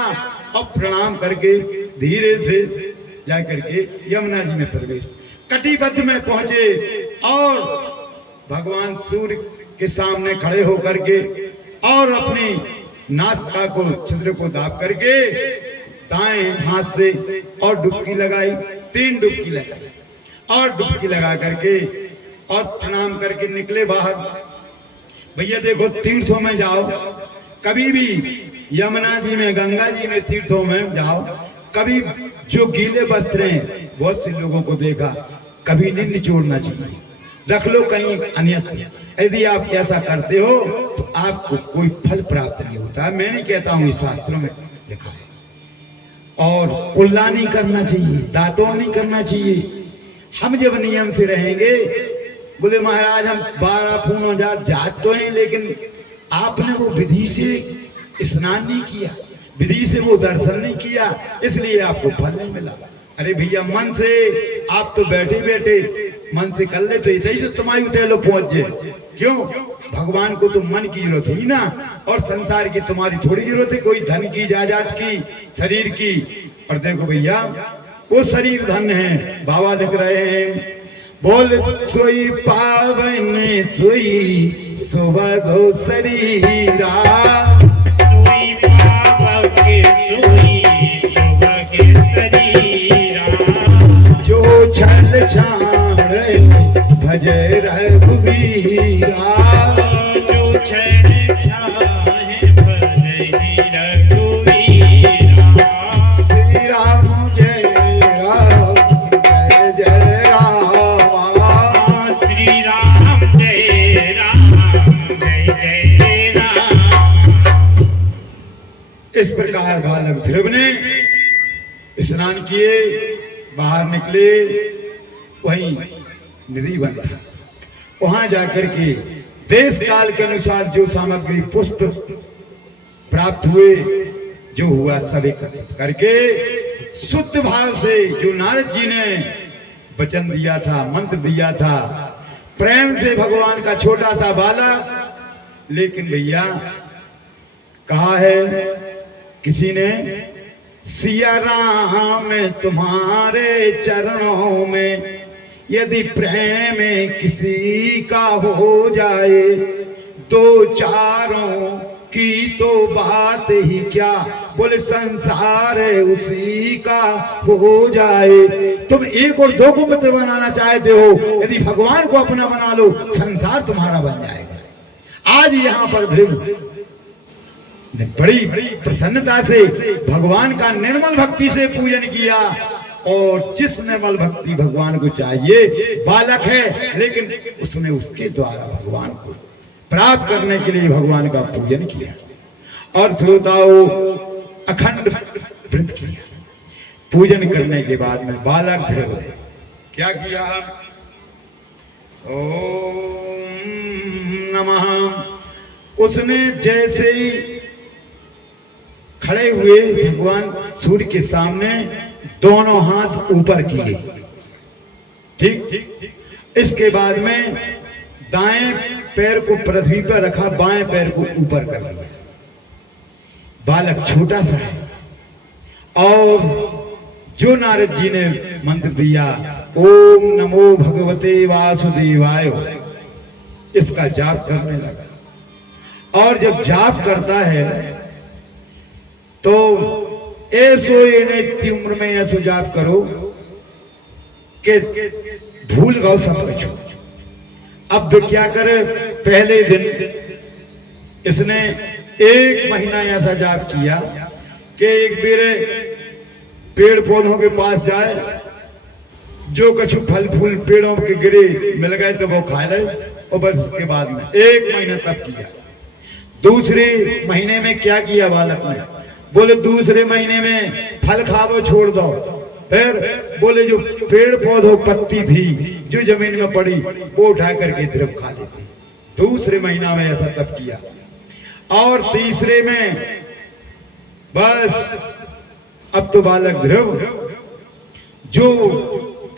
और प्रणाम करके धीरे से जाकर के यमुना जी में प्रवेश, कटिबद्ध में पहुंचे और भगवान सूर्य के सामने खड़े होकर के और अपनी नासिका को, छिद्र को दाब करके दाएं हाथ से और डुबकी लगाई, 3 डुबकी लगाई और डुबकी लगा करके और प्रणाम करके निकले बाहर। भैया देखो तीर्थों में जाओ, कभी भी यमुना जी में, गंगा जी में, तीर्थों में जाओ, कभी जो गीले वस्त्र हैं बहुत से लोगों को देखा, कभी नहीं निचोड़ना चाहिए, रख लो कहीं अन्यत्र। यदि आप ऐसा करते हो तो आपको कोई फल प्राप्त नहीं होता। मैं नहीं कहता हूँ, इस शास्त्रों में लिखा है। और कुल्ला नहीं करना चाहिए, दातों नहीं करना चाहिए। हम जब नियम से रहेंगे, बोले महाराज हम 12 पूनों जात तो हैं, लेकिन आपने वो विधि से स्नान नहीं किया, विधि से वो दर्शन नहीं किया, इसलिए आपको फल नहीं मिला। अरे भैया मन से आप तो बैठे बैठे मन से कर ले तो इतने से तुम्हारी उठेलो पहुंच जाए। क्यों? भगवान को तो मन की जरूरत ही ना, और संसार की तुम्हारी थोड़ी जरूरत है, कोई धन की, जायदाद की, शरीर की। और देखो भैया वो शरीर धन है। बाबा लिख रहे हैं, बोल सोई पावन सोई सुबह शरीरा, सोई पावन के सोई सुभगे शरीरा। जो छल छाड़ भजे रघुबीरा। जो छल छाहे भजे रघुवीरा। श्री राम जय राम जय जय राम। श्री राम जय जय राम। इस प्रकार बालक ध्रुव ने स्नान किए, बाहर निकले, वहीं नदी बन था। वहां जाकर के देश काल के अनुसार जो सामग्री पुष्प प्राप्त हुए, जो हुआ सब एकत्रित करके शुद्ध भाव से जो नारद जी ने वचन दिया था, मंत्र दिया था, प्रेम से भगवान का छोटा सा बालक, लेकिन भैया कहा है किसी ने, सिया राम तुम्हारे चरणों में यदि प्रेम किसी का हो जाए, दो चारों की तो बात ही क्या, बोले संसार उसी का हो जाए। तुम एक और दो को मित्र बनाना चाहते हो, यदि भगवान को अपना बना लो, संसार तुम्हारा बन जाएगा। आज यहाँ पर ध्रुव ने बड़ी प्रसन्नता से भगवान का निर्मल भक्ति से पूजन किया, और जिस निर्मल भक्ति भगवान को चाहिए, बालक है लेकिन उसने उसके द्वारा भगवान को प्राप्त करने के लिए भगवान का पूजन किया, और श्रोताओं अखंड व्रत किया। पूजन करने के बाद में बालक ध्रुव ने क्या किया, ओम नमः। उसने जैसे ही खड़े हुए भगवान सूर्य के सामने दोनों हाथ ऊपर किए, ठीक। इसके बाद में दाएं पैर को पृथ्वी पर रखा, बाएं पैर को ऊपर कर लिया। बालक छोटा सा है, और जो नारद जी ने मंत्र दिया, ओम नमो भगवते वासुदेवाय, इसका जाप करने लगा। और जब जाप करता है तो ऐसो इतनी उम्र में ऐसो जाप करो कि भूल गओ सब कुछ। अब क्या करे, पहले दिन इसने 1 महीना ऐसा जाप किया कि एक बेर पेड़ पौधों के पास जाए, जो कछु फल फूल पेड़ों के गिरे मिल गए तो वो खा ले, और बस इसके बाद में 1 महीना तब किया। दूसरे महीने में क्या किया बालक ने, बोले दूसरे महीने में फल खावो छोड़ दो। फिर बोले जो पेड़ पौधों पत्ती थी जो जमीन में पड़ी वो उठा करके ध्रुव खा लेती। दूसरे महीना में ऐसा तब किया, और तीसरे में बस अब तो बालक ध्रुव जो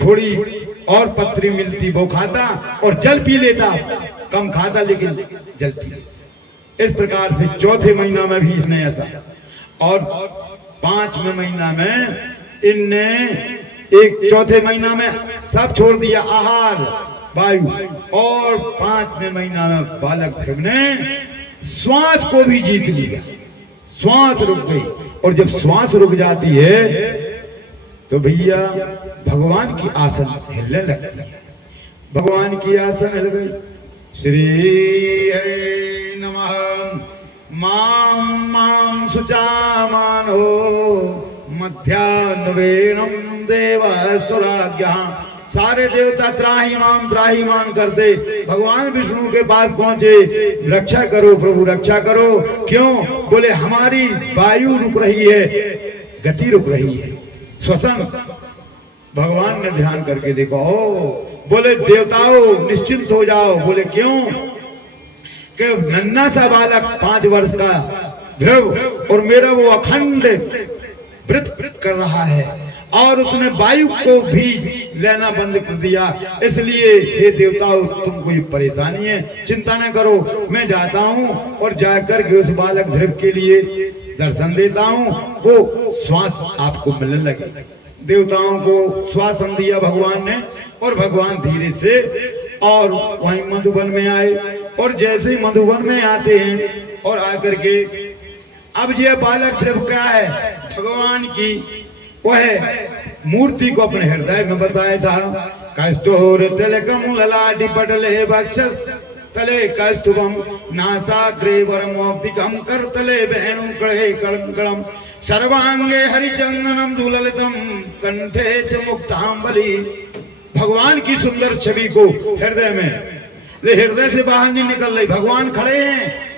थोड़ी और पत्री मिलती वो खाता, और जल पी लेता, कम खाता लेकिन जल पी लेता। इस प्रकार से चौथे महीना में भी इसने ऐसा, और 5वें महीना में इनने एक, चौथे महीना में सब छोड़ दिया आहार वायु, और 5वें महीना में बालक ध्रुव ने श्वास को भी जीत लिया। श्वास रुक गई, और जब श्वास रुक जाती है तो भैया भगवान की आसन हिलने लगती है। भगवान की आसन हिल गई। श्री हरि नमः। मां मां सुचामानो मध्यान्वेनम देव सुराज्ञा। सारे देवता त्राहिमाम करते भगवान विष्णु के पास पहुंचे, रक्षा करो प्रभु रक्षा करो। क्यों, बोले हमारी वायु रुक रही है, गति रुक रही है, श्वसन। भगवान ने ध्यान करके देखा, ओ बोले देवताओं निश्चिंत हो जाओ। बोले क्यों, कि नन्हा सा बालक 5 वर्ष का ध्रुव, और मेरा वो अखंड व्रत कर रहा है, और उसने वायु को भी लेना बंद कर दिया। इसलिए हे देवताओं तुम कोई परेशानी है चिंता न करो, मैं जाता हूँ और जाकर के उस बालक ध्रुव के लिए दर्शन देता हूँ, वो श्वास आपको मिलने लगे। देवताओं को श्वासन दिया भगवान ने, और भगवान धीरे से और वहीं मधुबन में आए। और जैसे ही मधुबन में आते हैं और आकर के अब ये बालक द्रव क्या है, भगवान की वह मूर्ति को अपने हृदय में बसाया था। कस्तूर तिलकम ललाटि पटले वक्षस तले कस्तुभम नासाग्रे वरमोक्तिकम करतले वेणुकणे कलंकलम सर्वांगे हरिचंदनम दुललितम कंठे च मुक्तांबली। भगवान की सुंदर छवि को हृदय में, हृदय से बाहर नहीं निकल रही। भगवान खड़े हैं